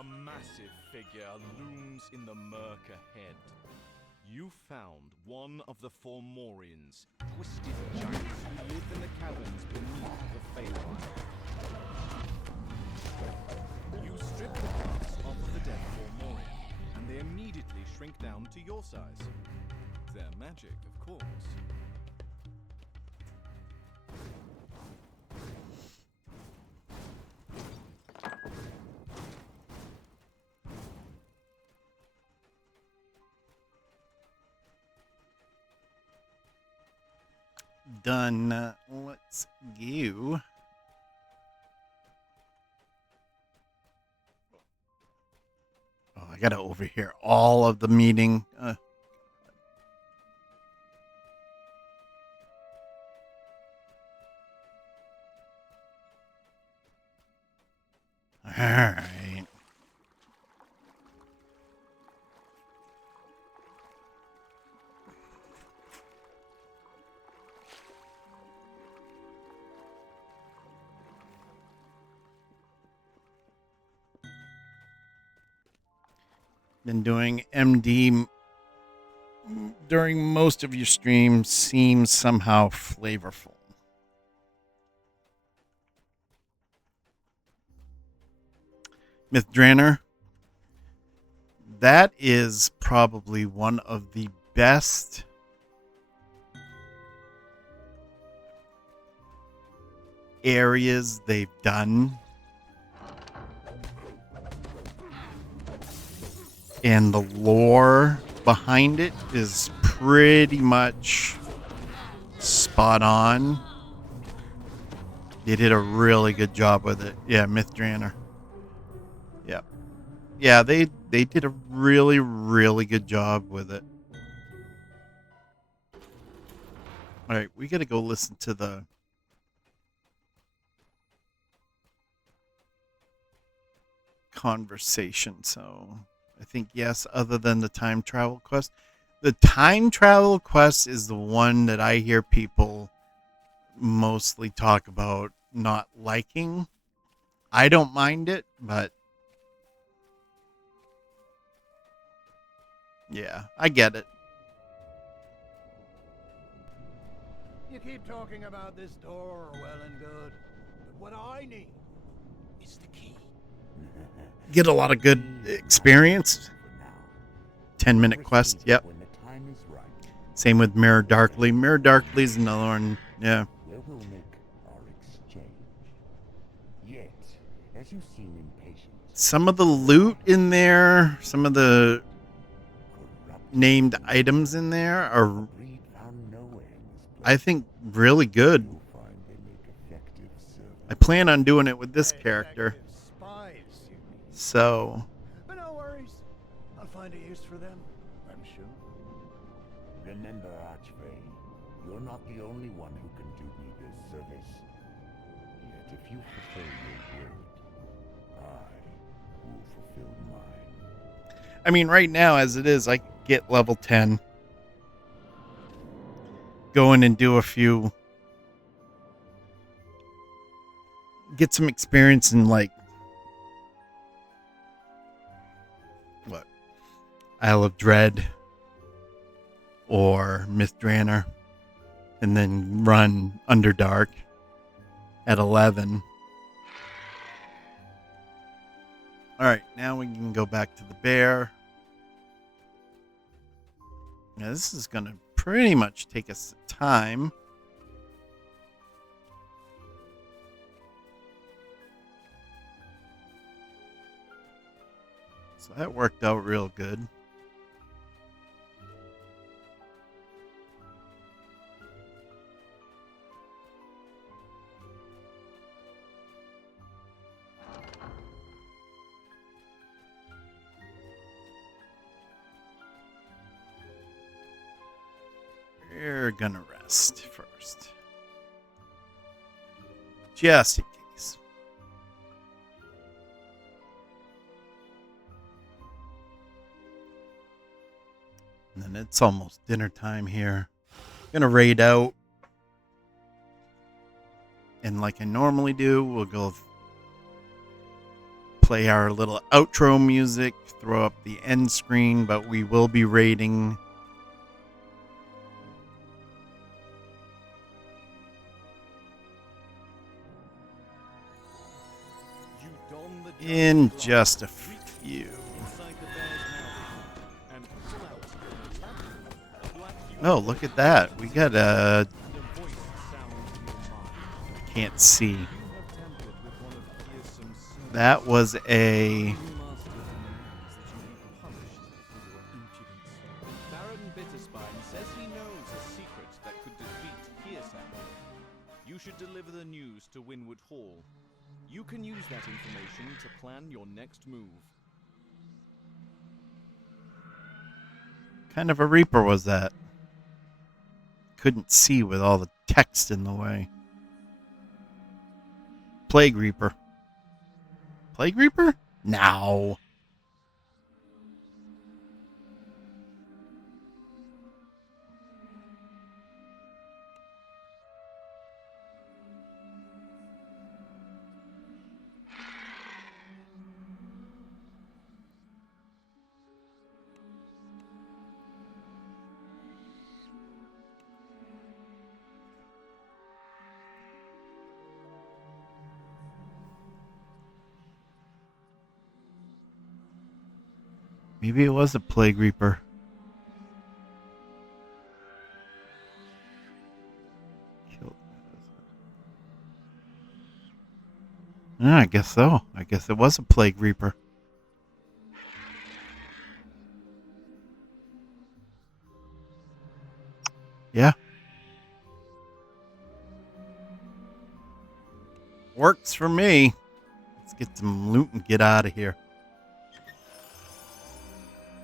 A massive figure looms in the murk ahead. You found one of the Formorians, twisted giants who live in the caverns beneath the Feywild. You strip the parts off of the dead Formorian, and they immediately shrink down to your size. They're magic, of course. Done. Let's go. Oh, I gotta overhear all of the meeting. All right. Been doing MD during most of your streams. Seems somehow flavorful. Mythdrainer. That is probably one of the best areas they've done. And the lore behind it is pretty much spot on. They did a really good job with it. Yeah, Mythdrainer. Yep. Yeah, they did a really, really good job with it. All right, we got to go listen to the conversation. So I think yes, other than the time travel quest. The time travel quest is the one that I hear people mostly talk about not liking. I don't mind it, but yeah, I get it. You keep talking about this door, well and good. But what I need is the key. Get a lot of good experience. 10-minute quest, yep. When the time is right, Same with Mirror Darkly. Mirror Darkly is another one, yeah. where we'll make our exchange. Yet, as you seem impatient, Some of the loot in there, some of the named items in there are, greed found nowhere in this I think, really good. you'll find they make effective service. I plan on doing it with this character. Spies, you mean. So, But no worries. I'll find a use for them, I'm sure. Remember, Archway, you're not the only one who can do me this service. Yet if you fulfill your word, I will fulfill mine. I mean, right now, as it is, I get level 10. Go in and do a few. Get some experience in, like, what? Isle of Dread or Mythdrainer. And then run Underdark at 11. Alright, now we can go back to the bear. Now, this is going to pretty much take us time. So that worked out real good. We're gonna rest first. Just in case. And then it's almost dinner time here. Gonna raid out. And like I normally do, we'll go play our little outro music, throw up the end screen, but we will be rating in just a few. Oh, look at that. We got a... Can't see. That was a... Baron Bitterspine says he knows a secret that could defeat Hearsound. You should deliver the news to Winwood Hall. You can use that information to plan your next move. kind of a Reaper was that? Couldn't see with all the text in the way. Plague Reaper. Plague Reaper? No. Maybe it was a Plague Reaper. Yeah, I guess so. I guess it was a Plague Reaper. Yeah. Works for me. Let's get some loot and get out of here.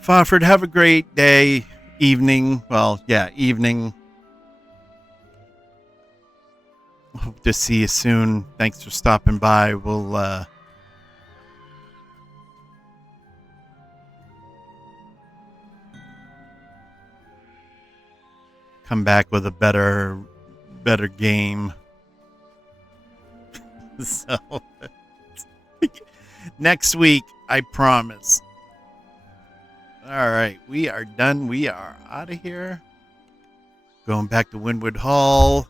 Fawford, have a great day, evening. Well, yeah, evening. Hope to see you soon. Thanks for stopping by. We'll come back with a better game. So next week, I promise. All right, we are done. We are out of here. Going back to Winwood Hall.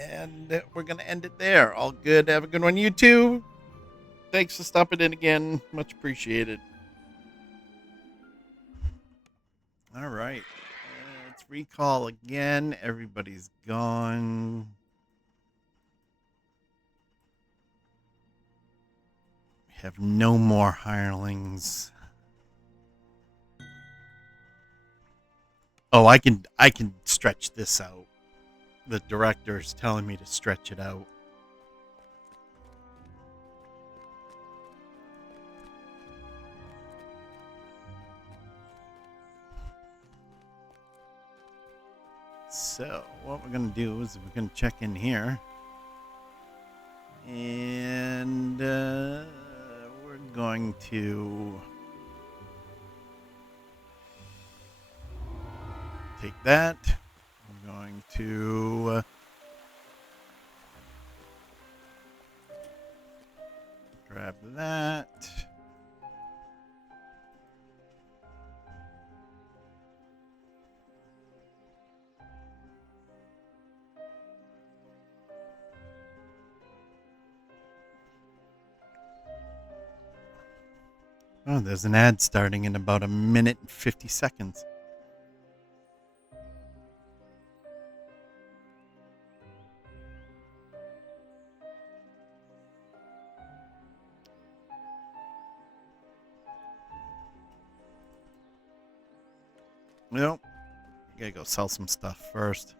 And we're going to end it there. All good. Have a good one, you too. Thanks for stopping in again. Much appreciated. All right. Let's recall again. Everybody's gone. We have no more hirelings. Oh, I can stretch this out. The director's telling me to stretch it out. So, what we're going to do is we're going to check in here. And we're going to take that. I'm going to grab that. Oh, there's an ad starting in about a minute and 50 seconds. Well, gotta go sell some stuff first.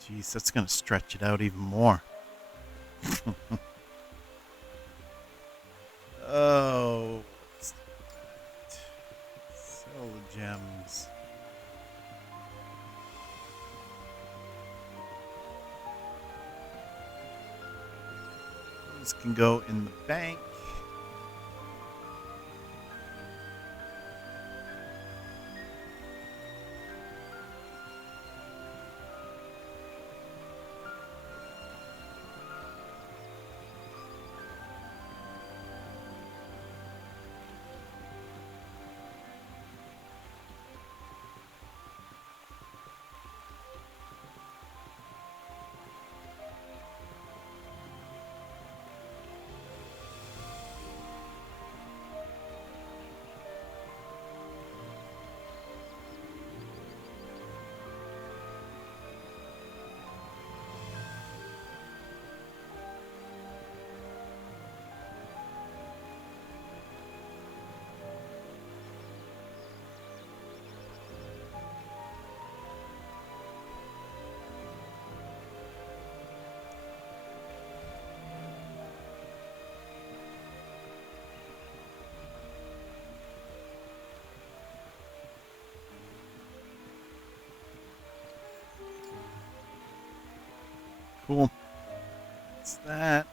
Jeez, that's gonna stretch it out even more. Oh, what's that? Sell the gems. Those can go in the bank. Cool. What's that?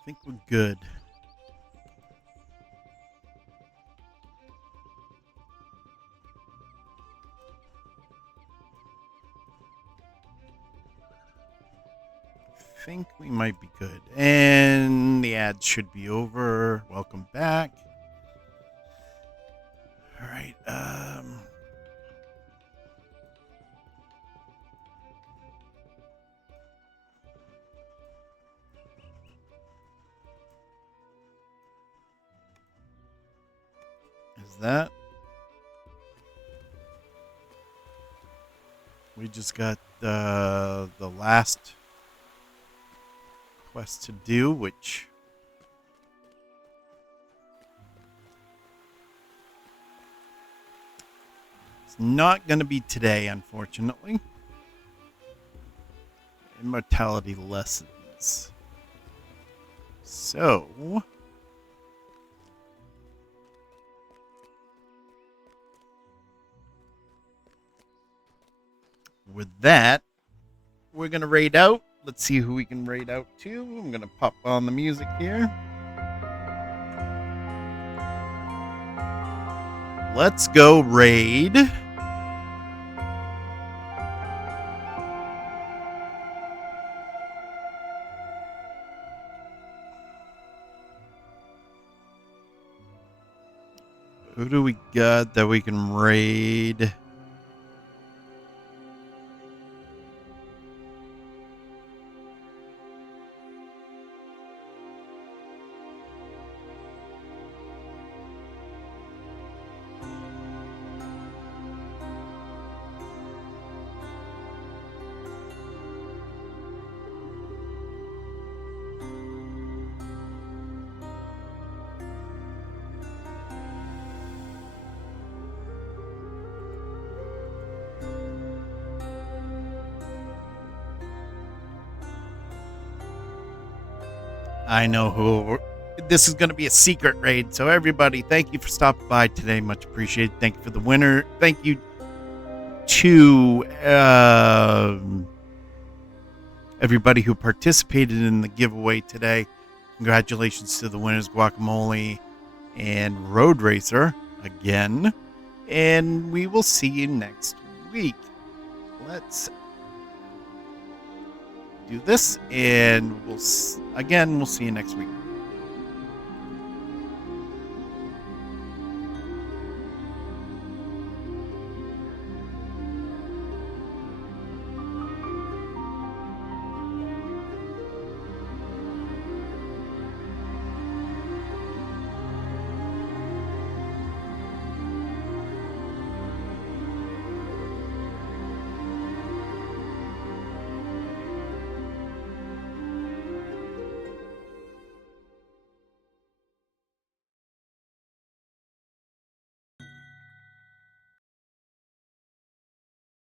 I think we're good. I think we might be good. And the ads should be over. Welcome back. All right. Is that? We just got the last quest to do, which is not going to be today, unfortunately. Immortality lessons. So with that, we're going to raid out. Let's see who we can raid out to. I'm going to pop on the music here. Let's go raid. Who do we got that we can raid? I know who. This is going to be a secret raid. So everybody, thank you for stopping by today. Much appreciated. Thank you for the winner. Thank you to everybody who participated in the giveaway today. Congratulations to the winners, Guacamole and Road Racer again. And we will see you next week. let's do this, and we'll see you next week.